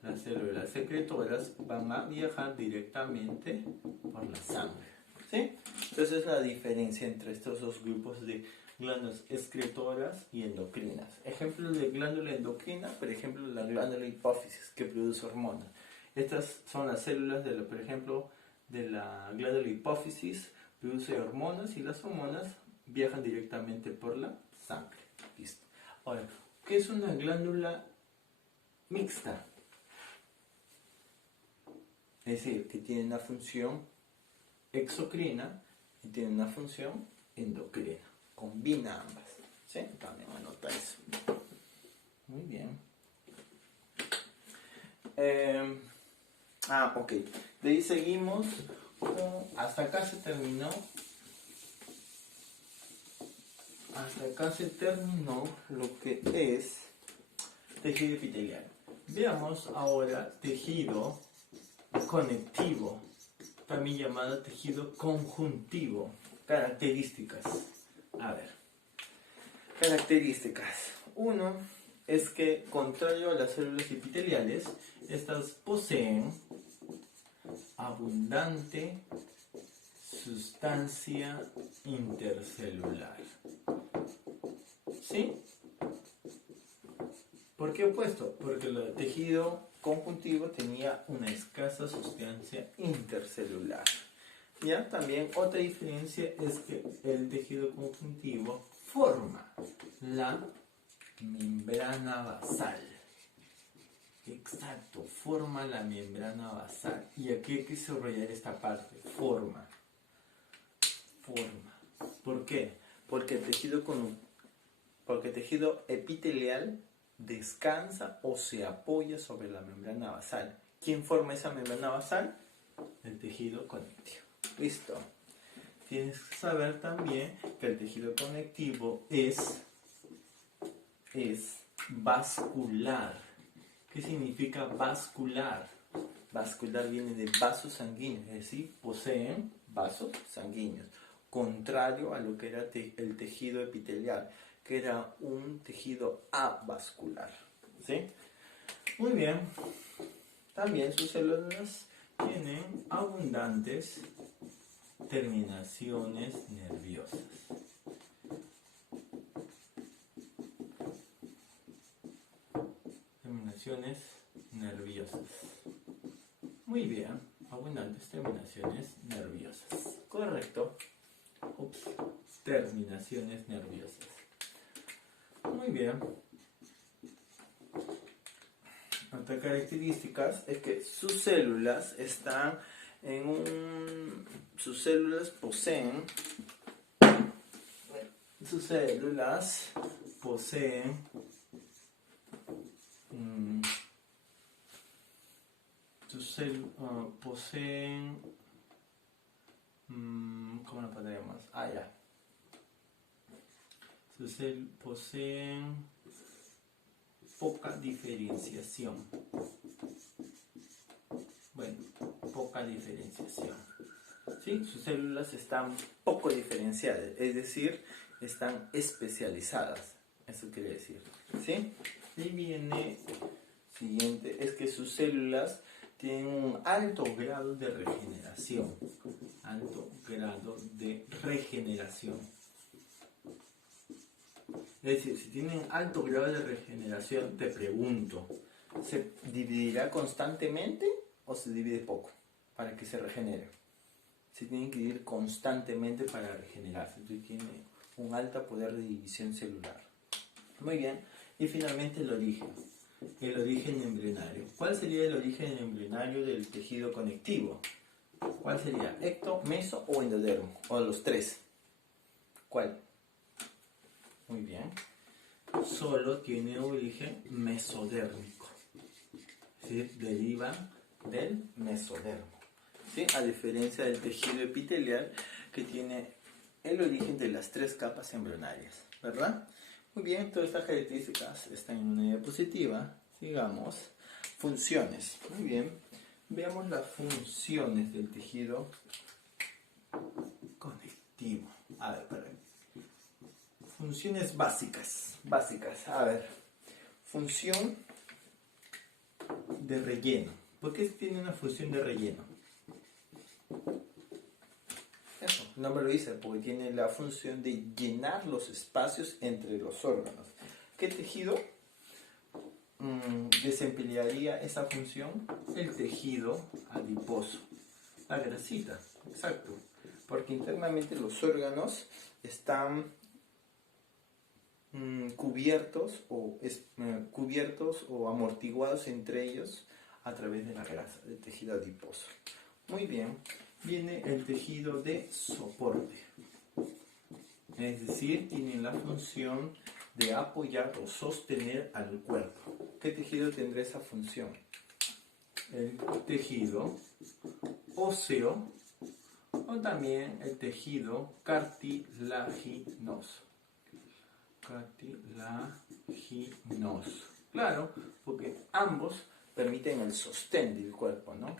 las células secretoras van a viajar directamente por la sangre. ¿Sí? Entonces, la diferencia entre estos dos grupos de glándulas excretoras y endocrinas. Ejemplos de glándula endocrina, por ejemplo, la glándula hipófisis, que produce hormonas. Estas son las células, por ejemplo, de la glándula hipófisis, produce hormonas y las hormonas viajan directamente por la sangre. Listo. Ahora, ¿qué es una glándula mixta? Es decir, que tiene una función exocrina y tiene una función endocrina. Combina ambas. ¿Sí? También anota eso. Muy bien. Ok. De ahí seguimos hasta acá se terminó. Hasta acá se terminó lo que es tejido epitelial. Veamos ahora tejido conectivo, también llamado tejido conjuntivo. Características. A ver. Características. Uno es que, contrario a las células epiteliales, estas poseen abundante sustancia intercelular. ¿Sí? ¿Por qué opuesto? Porque el tejido conjuntivo tenía una escasa sustancia intercelular. ¿Ya? También otra diferencia es que el tejido conjuntivo forma la membrana basal. Exacto, forma la membrana basal. Y aquí hay que subrayar esta parte, forma. ¿Por qué? Porque el tejido epitelial descansa o se apoya sobre la membrana basal. ¿Quién forma esa membrana basal? El tejido conectivo. Listo. Tienes que saber también que el tejido conectivo es vascular. ¿Qué significa vascular? Vascular viene de vasos sanguíneos, es decir, poseen vasos sanguíneos. Contrario a lo que era el tejido epitelial, que era un tejido avascular. ¿Sí? Muy bien. También sus células tienen abundantes terminaciones nerviosas. Terminaciones nerviosas. Muy bien, abundantes terminaciones nerviosas. Correcto. Ups, terminaciones nerviosas. Muy bien. Otras características es que sus células están sus células poseen ¿cómo lo podríamos? Ya. Poseen poca diferenciación. Bueno, poca diferenciación. ¿Sí? Sus células están poco diferenciadas, es decir, están especializadas. Eso quiere decir. ¿Sí? Y viene siguiente, es que sus células tienen un alto grado de regeneración. Alto grado de regeneración. Es decir, si tienen alto grado de regeneración, te pregunto, ¿se dividirá constantemente o se divide poco para que se regenere? Se tienen que dividir constantemente para regenerarse. Entonces tiene un alto poder de división celular. Muy bien. Y finalmente el origen. El origen embrionario. ¿Cuál sería el origen embrionario del tejido conectivo? ¿Cuál sería? ¿Ecto, meso o endodermo? O los tres. ¿Cuál? Muy bien. Solo tiene origen mesodérmico. Es decir, derivan del mesodermo. ¿Sí? A diferencia del tejido epitelial que tiene el origen de las tres capas embrionarias. ¿Verdad? Muy bien, todas estas características están en una diapositiva. Sigamos. Funciones. Muy bien. Veamos las funciones del tejido conectivo. A ver, para funciones básicas. A ver. Función de relleno. ¿Por qué tiene una función de relleno? Eso, el nombre lo dice, porque tiene la función de llenar los espacios entre los órganos. ¿Qué tejido desempeñaría esa función? El tejido adiposo. La grasita, exacto. Porque internamente los órganos están cubiertos o amortiguados entre ellos a través de la grasa, del tejido adiposo. Muy bien, viene el tejido de soporte. Es decir, tiene la función de apoyar o sostener al cuerpo. ¿Qué tejido tendrá esa función? El tejido óseo o también el tejido cartilaginoso. Claro, porque ambos permiten el sostén del cuerpo, ¿no?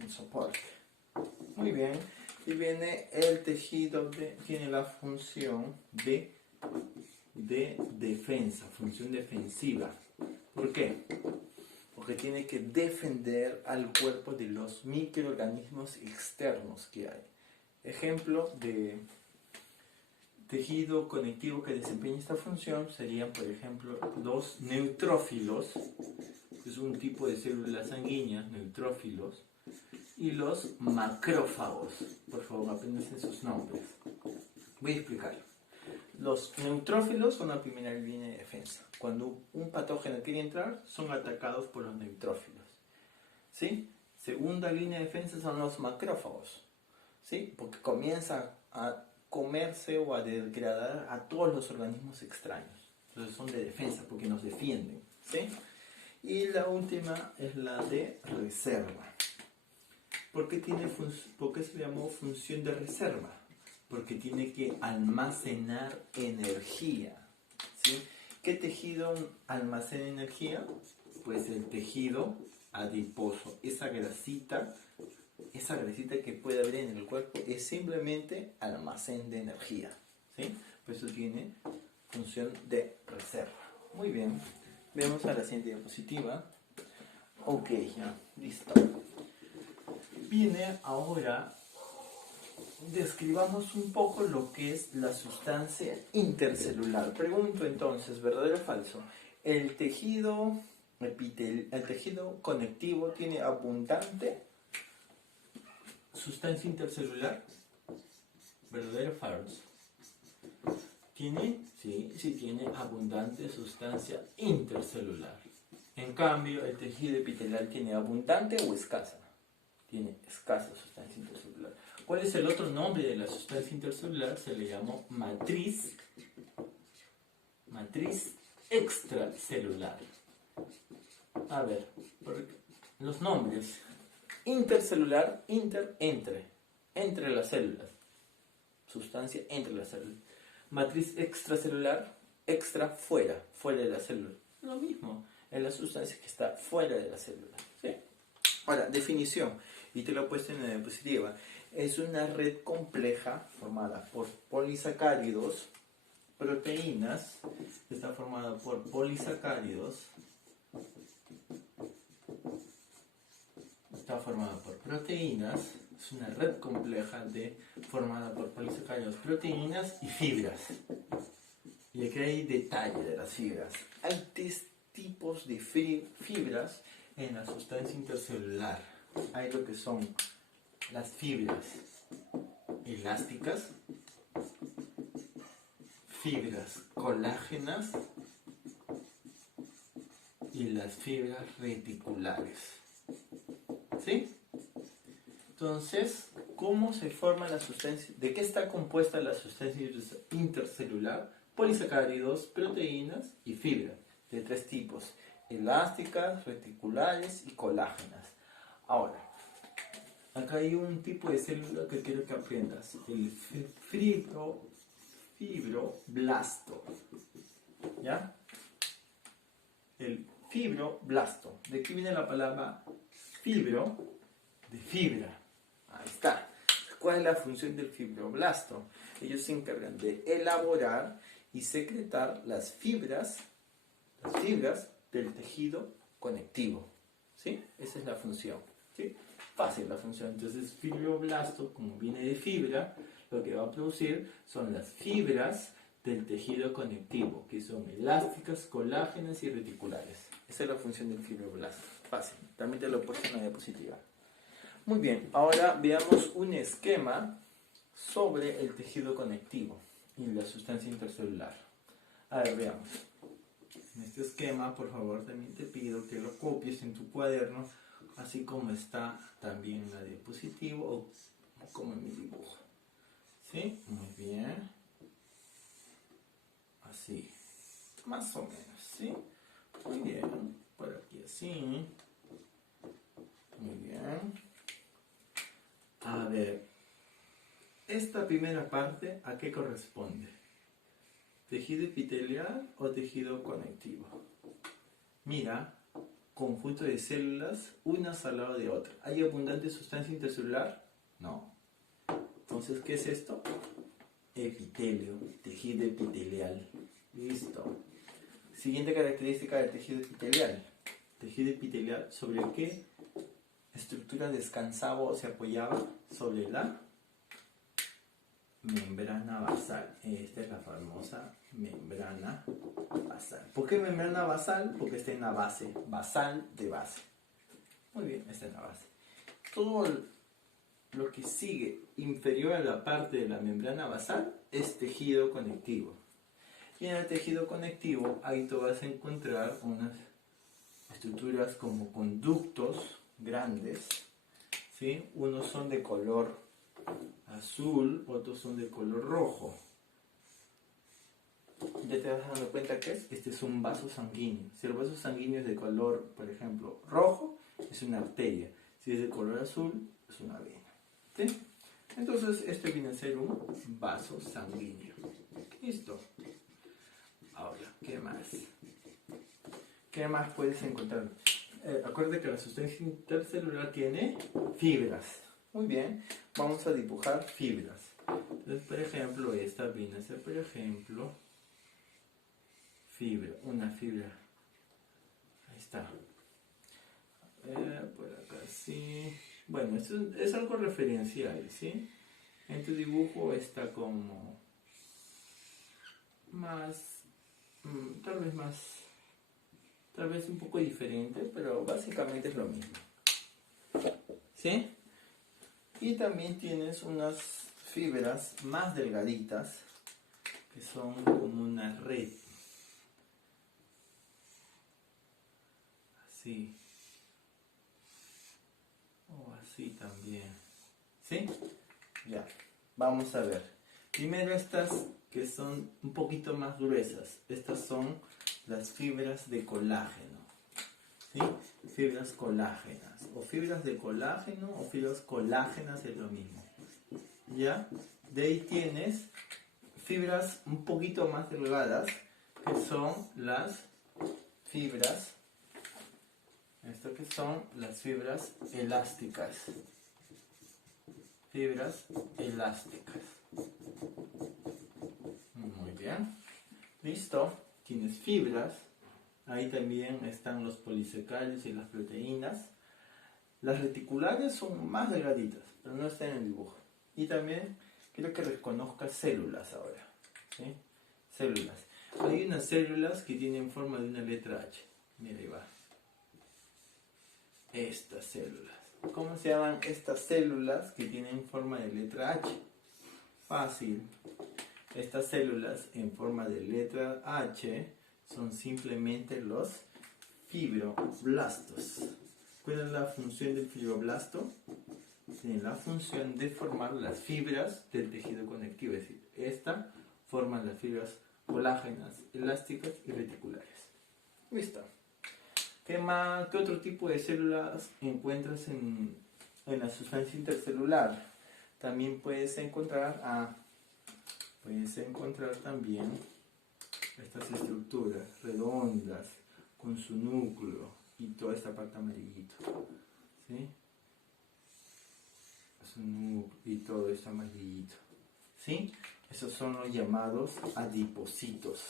El soporte. Muy bien. Y viene el tejido tiene la función de defensa, función defensiva. ¿Por qué? Porque tiene que defender al cuerpo de los microorganismos externos que hay. Ejemplo de tejido conectivo que desempeña esta función serían, por ejemplo, los neutrófilos, que es un tipo de células sanguíneas, neutrófilos, y los macrófagos. Por favor, apréndanse sus nombres. Voy a explicarlo. Los neutrófilos son la primera línea de defensa. Cuando un patógeno quiere entrar, son atacados por los neutrófilos. ¿Sí? Segunda línea de defensa son los macrófagos. ¿Sí? Porque comienza a comerse o a degradar a todos los organismos extraños. Entonces son de defensa porque nos defienden. ¿Sí? Y la última es la de reserva. ¿Por qué se llamó función de reserva? Porque tiene que almacenar energía. ¿Sí? ¿Qué tejido almacena energía? Pues el tejido adiposo. Esa grasita que puede haber en el cuerpo es simplemente almacén de energía. ¿Sí? Por eso tiene función de reserva. Muy bien, vemos a la siguiente diapositiva. Ok, ya, listo. Viene ahora, describamos un poco lo que es la sustancia intercelular. Pregunto entonces, ¿verdadero o falso? ¿El tejido conectivo tiene abundante sustancia intercelular? ¿Verdadero o falso? ¿Tiene? Sí, sí tiene abundante sustancia intercelular. En cambio, el tejido epitelial tiene abundante o escasa. Tiene escasa sustancia intercelular. ¿Cuál es el otro nombre de la sustancia intercelular? Se le llamó matriz extracelular. A ver, los nombres. Intercelular, entre las células. Sustancia entre las células. Matriz extracelular, extra, fuera de la célula. Lo mismo, es la sustancia que está fuera de la célula. ¿Sí? Ahora, definición, y te lo he puesto en la diapositiva. Es una red compleja formada por polisacáridos, proteínas, está formada por polisacáridos, está formada por proteínas, es una red compleja formada por polisacáridos, proteínas y fibras. Y aquí hay detalle de las fibras. Hay tres tipos de fibras en la sustancia intercelular. Hay lo que son las fibras elásticas, fibras colágenas y las fibras reticulares. ¿Sí? Entonces, ¿cómo se forma la sustancia? ¿De qué está compuesta la sustancia intercelular? Polisacáridos, proteínas y fibras de tres tipos: elásticas, reticulares y colágenas. Ahora, acá hay un tipo de célula que quiero que aprendas: el fibroblasto. ¿Ya? El fibroblasto. ¿De qué viene la palabra fibro? De fibra. Ahí está. ¿Cuál es la función del fibroblasto? Ellos se encargan de elaborar y secretar las fibras del tejido conectivo. ¿Sí? Esa es la función. ¿Sí? Fácil la función. Entonces, fibroblasto, como viene de fibra, lo que va a producir son las fibras del tejido conectivo, que son elásticas, colágenas y reticulares. Esa es la función del fibroblasto. Fácil. También te lo he puesto en la diapositiva. Muy bien, ahora veamos un esquema sobre el tejido conectivo y la sustancia intercelular. A ver, veamos. En este esquema, por favor, también te pido que lo copies en tu cuaderno, así como está también en la diapositiva o como en mi dibujo. ¿Sí? Muy bien. Así. Más o menos, ¿sí? Muy bien. Por aquí así. Muy bien. A ver, esta primera parte, ¿a qué corresponde? ¿Tejido epitelial o tejido conectivo? Mira, conjunto de células, unas al lado de otras. ¿Hay abundante sustancia intercelular? No. Entonces, ¿qué es esto? Epitelio, tejido epitelial. Listo. Siguiente característica del tejido epitelial. Tejido epitelial, ¿sobre qué estructura descansaba o se apoyaba? Sobre la membrana basal. Esta es la famosa membrana basal. ¿Por qué membrana basal? Porque está en la base, basal de base. Muy bien, está en la base. Todo lo que sigue inferior a la parte de la membrana basal es tejido conectivo. Y en el tejido conectivo ahí tú vas a encontrar unas estructuras como conductos grandes, ¿sí? Unos son de color azul, otros son de color rojo. Ya te vas dando cuenta que este es un vaso sanguíneo. Si el vaso sanguíneo es de color, por ejemplo, rojo, es una arteria. Si es de color azul, es una vena. ¿Sí? Entonces, este viene a ser un vaso sanguíneo. Listo. Ahora, ¿qué más? ¿Qué más puedes encontrar? Acuérdate que la sustancia intercelular tiene fibras. Muy bien, vamos a dibujar fibras. Entonces, por ejemplo, esta viene a ser, por ejemplo, una fibra. Ahí está. Por acá sí. Bueno, esto es algo referencial, ¿sí? En tu dibujo está como más, tal vez un poco diferente, pero básicamente es lo mismo, ¿sí? Y también tienes unas fibras más delgaditas que son como una red, así, o así también, ¿sí? Ya, vamos a ver. Primero estas que son un poquito más gruesas. Estas son las fibras de colágeno, ¿sí? Fibras colágenas, o fibras de colágeno o fibras colágenas es lo mismo, ¿ya? De ahí tienes fibras un poquito más delgadas que son las fibras, esto que son las fibras elásticas. Fibras elásticas. Muy bien. Listo. Tienes fibras. Ahí también están los polisacáridos y las proteínas. Las reticulares son más delgaditas, pero no están en el dibujo. Y también quiero que reconozcas células ahora, ¿sí? Células. Hay unas células que tienen forma de una letra H. Mira, ahí va. Estas células. ¿Cómo se llaman estas células que tienen forma de letra H? Fácil. Estas células en forma de letra H son simplemente los fibroblastos. ¿Cuál es la función del fibroblasto? Tiene la función de formar las fibras del tejido conectivo. Es decir, esta forma las fibras colágenas, elásticas y reticulares. Listo. ¿Qué otro tipo de células encuentras en la sustancia intercelular? También puedes encontrar también estas estructuras redondas con su núcleo y toda esta parte amarillito, ¿sí? Su núcleo y todo esto amarillito, ¿sí? Esos son los llamados adipocitos,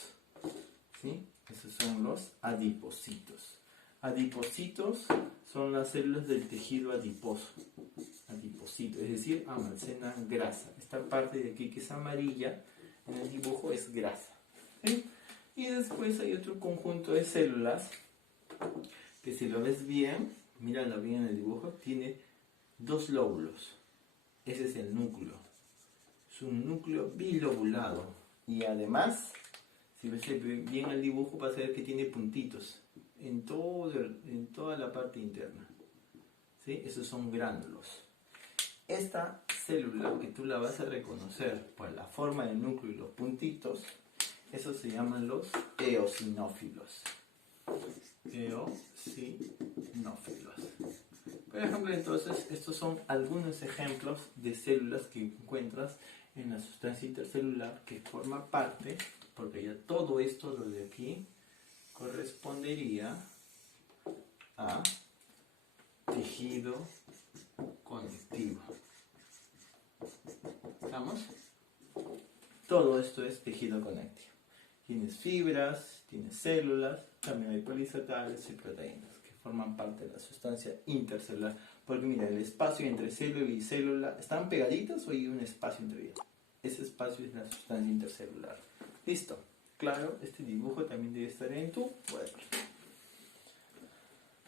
¿sí? Esos son los adipocitos. Adipocitos son las células del tejido adiposo. Adipocito, es decir, almacenan grasa. Esta parte de aquí que es amarilla en el dibujo es grasa, ¿sí? Y después hay otro conjunto de células que, si lo ves bien, míralo bien en el dibujo, tiene dos lóbulos. Ese es el núcleo. Es un núcleo bilobulado. Y además, si ves bien el dibujo, vas a ver que tiene puntitos en toda la parte interna, ¿sí? Esos son gránulos. Esta célula, que tú la vas a reconocer por la forma del núcleo y los puntitos, esos se llaman los eosinófilos. Eosinófilos. Por ejemplo, entonces, estos son algunos ejemplos de células que encuentras en la sustancia intercelular, que forma parte, porque ya todo esto, lo de aquí, correspondería a tejido conectivo. ¿Estamos? Todo esto es tejido conectivo. Tienes fibras, tienes células, también hay polisacáridos y proteínas que forman parte de la sustancia intercelular. Porque mira, el espacio entre célula y célula, ¿están pegaditas o hay un espacio entre ellas? Ese espacio es la sustancia intercelular. Listo. Claro, este dibujo también debe estar en tu cuaderno.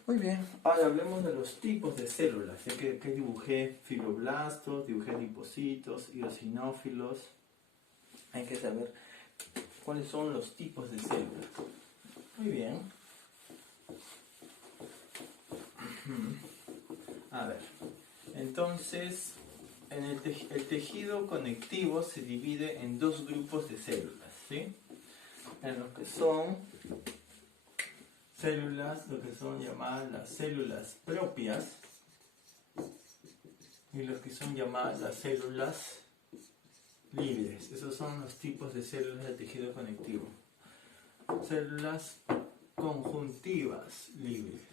Muy bien, ahora hablemos de los tipos de células. Ya que dibujé fibroblastos, dibujé adipocitos, eosinófilos. Hay que saber cuáles son los tipos de células. Muy bien. A ver, entonces, el tejido conectivo se divide en dos grupos de células, ¿sí? En los que son células, lo que son llamadas las células propias, y los que son llamadas las células libres. Esos son los tipos de células de tejido conectivo. Células conjuntivas libres.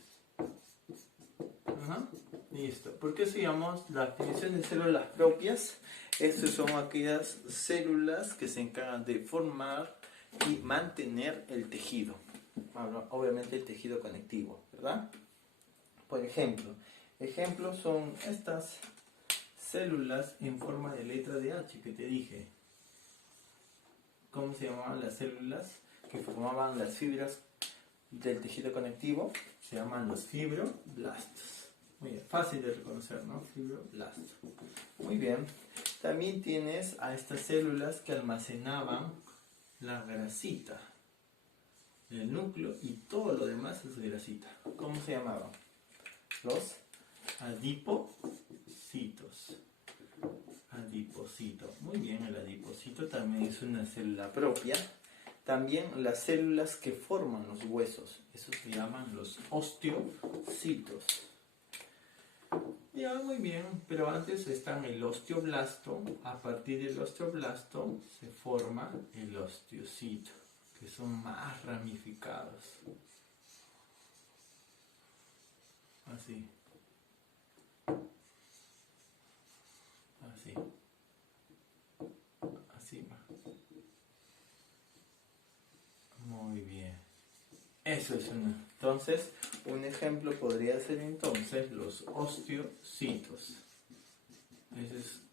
Listo. ¿Por qué se llama la definición de células propias? Estas son aquellas células que se encargan de formar y mantener el tejido. Obviamente el tejido conectivo, ¿verdad? Por ejemplo, ejemplos son estas células en forma de letra de H que te dije. ¿Cómo se llamaban las células que formaban las fibras del tejido conectivo? Se llaman los fibroblastos. Muy bien, fácil de reconocer, ¿no? Fibroblastos. Muy bien. También tienes a estas células que almacenaban la grasita del núcleo y todo lo demás es grasita. ¿Cómo se llamaban? Los adipocitos. Adipocito. Muy bien, el adipocito también es una célula propia. También las células que forman los huesos, esos se llaman los osteocitos. Ya, muy bien, pero antes está el osteoblasto. A partir del osteoblasto se forma el osteocito, que son más ramificados. Así. Así. Así va. Muy bien. Eso es una. Entonces, un ejemplo podría ser entonces los osteocitos.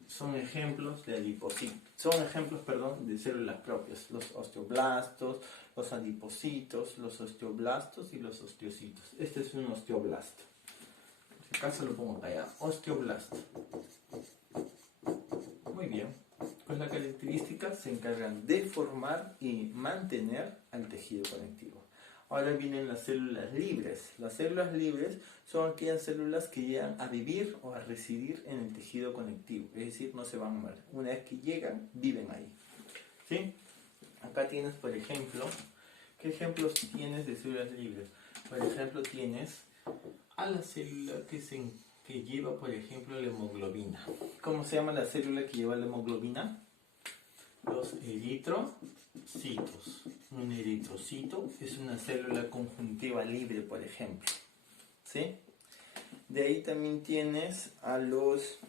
Son ejemplos de adipocitos. Son ejemplos, perdón, de células propias. Los osteoblastos, los adipocitos, los osteoblastos y los osteocitos. Este es un osteoblasto. En este caso lo pongo allá. Osteoblasto. Muy bien. Pues la característica se encargan de formar y mantener al tejido conectivo. Ahora vienen las células libres. Las células libres son aquellas células que llegan a vivir o a residir en el tejido conectivo. Es decir, no se van a mover. Una vez que llegan, viven ahí. ¿Sí? Acá tienes, por ejemplo, ¿qué ejemplos tienes de células libres? Por ejemplo, tienes a la célula que lleva, por ejemplo, la hemoglobina. ¿Cómo se llama la célula que lleva la hemoglobina? Los eritrocitos. Un eritrocito es una célula conjuntiva libre, por ejemplo. ¿Sí? De ahí también tienes a los...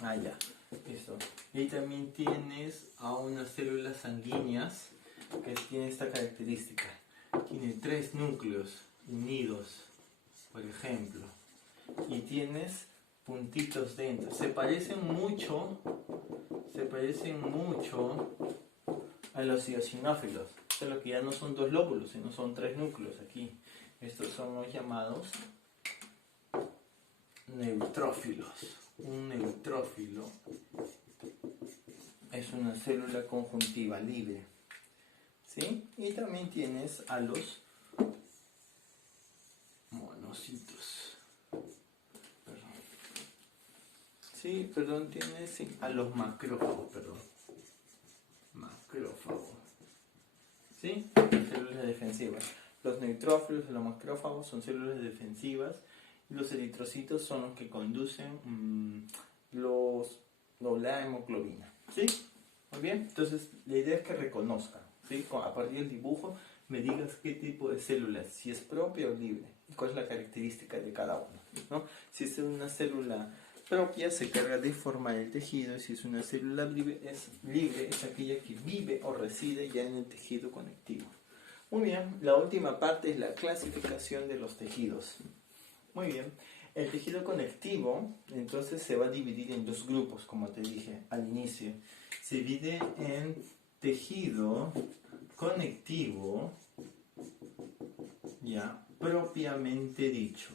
ya. Eso. De ahí también tienes a unas células sanguíneas que tienen esta característica. Tiene 3 núcleos unidos, por ejemplo. Y tienes puntitos dentro. Se parecen mucho a los eosinófilos, solo que ya no son 2 lóbulos, sino son 3 núcleos aquí. Estos son los llamados neutrófilos. Un neutrófilo es una célula conjuntiva libre. ¿Sí? Y también tienes a los monocitos. Tienes a los macrófagos, macrófagos. ¿Sí? Células defensivas. Los neutrófilos y los macrófagos son células defensivas y los eritrocitos son los que conducen la hemoglobina. ¿Sí? Muy bien. Entonces, la idea es que reconozcan, ¿sí? A partir del dibujo me digas qué tipo de células, si es propia o libre, y cuál es la característica de cada uno, ¿no? Si es una célula propia, se encarga de formar el tejido. Si es una célula libre, es aquella que vive o reside ya en el tejido conectivo. Muy bien, la última parte es la clasificación de los tejidos. Muy bien, el tejido conectivo entonces se va a dividir en 2 grupos, como te dije al inicio. Se divide en tejido conectivo, ya, propiamente dicho.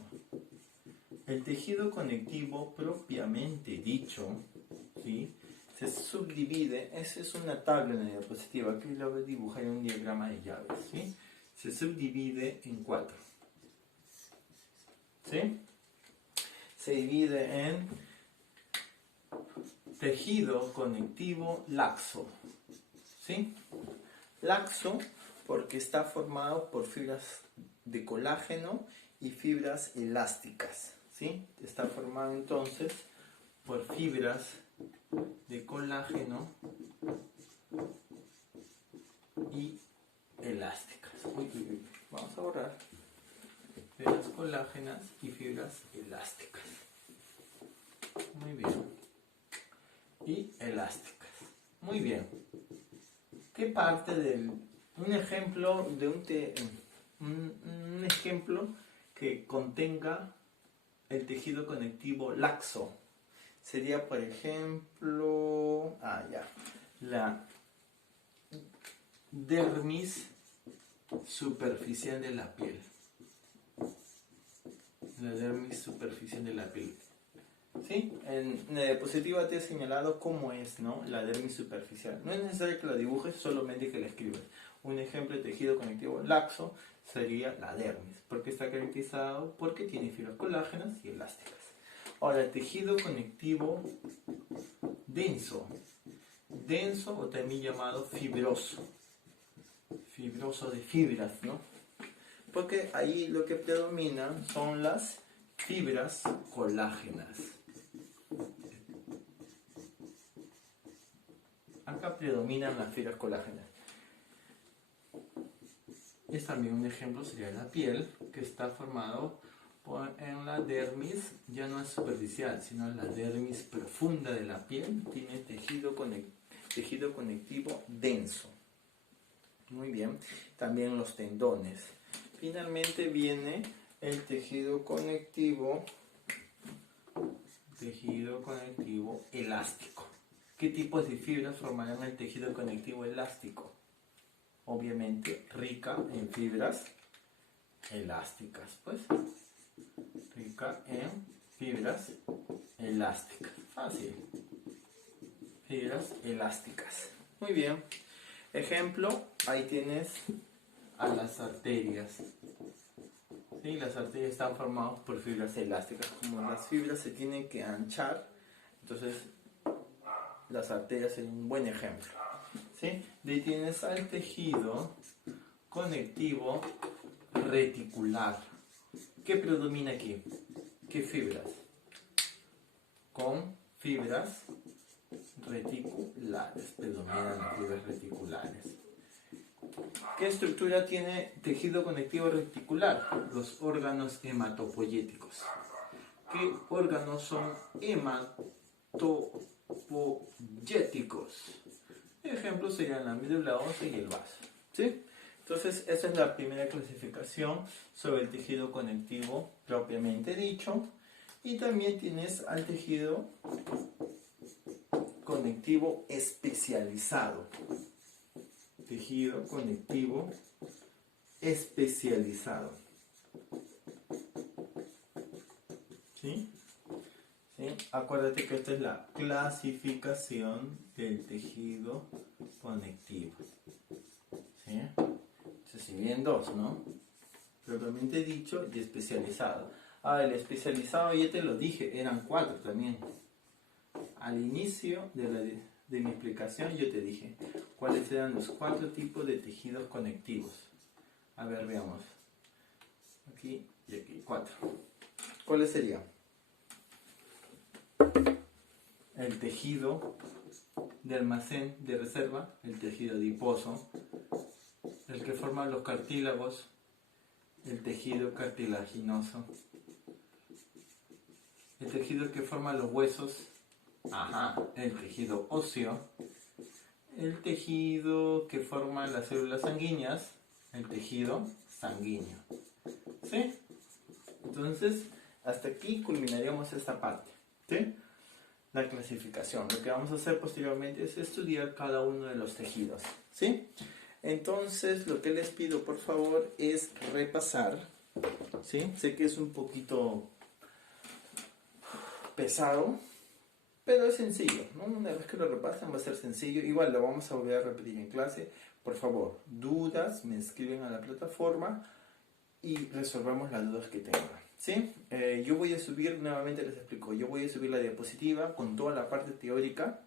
El tejido conectivo propiamente dicho, ¿sí?, se subdivide. Esa es una tabla en la diapositiva. Aquí lo voy a dibujar en un diagrama de llaves. ¿Sí? Se subdivide en 4. ¿Sí? Se divide en tejido conectivo laxo. ¿Sí? Laxo porque está formado por fibras de colágeno y fibras elásticas. ¿Sí? Está formado entonces por fibras de colágeno y elásticas. Vamos a borrar. Fibras colágenas y fibras elásticas. Muy bien. Y elásticas. Muy bien. Ok, ¿qué parte un ejemplo de un ejemplo que contenga el tejido conectivo laxo? Sería, por ejemplo, la dermis superficial de la piel. La dermis superficial de la piel. ¿Sí? En la diapositiva te he señalado cómo es, ¿no?, la dermis superficial. No es necesario que la dibujes, solamente que la escribas. Un ejemplo de tejido conectivo laxo sería la dermis. ¿Por qué está caracterizado? Porque tiene fibras colágenas y elásticas. Ahora, el tejido conectivo denso. Denso o también llamado fibroso. Fibroso de fibras, ¿no? Porque ahí lo que predomina son las fibras colágenas. Acá predominan las fibras colágenas. Es también un ejemplo, sería la piel, que está formado en la dermis, ya no es superficial, sino la dermis profunda de la piel, tiene tejido conectivo denso. Muy bien, también los tendones. Finalmente viene el tejido conectivo elástico. ¿Qué tipos de fibras formarán el tejido conectivo elástico? Obviamente rica en fibras elásticas, pues. Rica en fibras elásticas. Fácil. Fibras elásticas. Muy bien. Ejemplo, ahí tienes a las arterias. ¿Sí? Las arterias están formadas por fibras elásticas. Como las fibras se tienen que anchar, entonces las arterias son un buen ejemplo. ¿Sí? De ahí tienes al tejido conectivo reticular. ¿Qué predomina aquí? ¿Qué fibras? Con fibras reticulares. Predominan las fibras reticulares. ¿Qué estructura tiene tejido conectivo reticular? Los órganos hematopoyéticos. ¿Qué órganos son hematopoyéticos? Ejemplos serían la médula ósea y el vaso. ¿Sí? Entonces, esa es la primera clasificación sobre el tejido conectivo propiamente dicho. Y también tienes al tejido conectivo especializado. Tejido conectivo especializado. ¿Sí? ¿Sí? Acuérdate que esta es la clasificación del tejido conectivo. ¿Sí? Se dividen dos, ¿no? Propiamente dicho y especializado. El especializado ya te lo dije, eran 4 también. Al inicio de mi explicación yo te dije cuáles eran los 4 tipos de tejidos conectivos. A ver, veamos. Aquí y aquí, 4. ¿Cuáles serían? El tejido de almacén de reserva, el tejido adiposo, el que forma los cartílagos, el tejido cartilaginoso, el tejido que forma los huesos, el tejido óseo, el tejido que forma las células sanguíneas, el tejido sanguíneo. ¿Sí? Entonces, hasta aquí culminaríamos esta parte. ¿Sí? La clasificación. Lo que vamos a hacer posteriormente es estudiar cada uno de los tejidos. ¿Sí? Entonces, lo que les pido, por favor, es repasar. ¿Sí? Sé que es un poquito pesado, pero es sencillo, ¿no? Una vez que lo repasen va a ser sencillo. Igual lo vamos a volver a repetir en clase. Por favor, dudas, me escriben a la plataforma y resolvemos las dudas que tengan. ¿Sí? Yo voy a subir, nuevamente les explico, yo voy a subir la diapositiva con toda la parte teórica.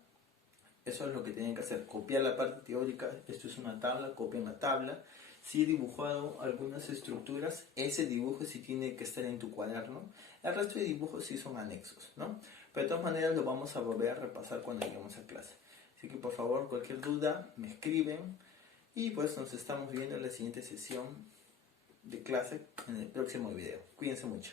Eso es lo que tienen que hacer, copiar la parte teórica. Esto es una tabla, copian la tabla. Si he dibujado algunas estructuras, ese dibujo sí tiene que estar en tu cuaderno. El resto de dibujos sí son anexos, ¿no? Pero de todas maneras lo vamos a volver a repasar cuando lleguemos a clase. Así que por favor, cualquier duda, me escriben. Y pues nos estamos viendo en la siguiente sesión de clase en el próximo video. Cuídense mucho.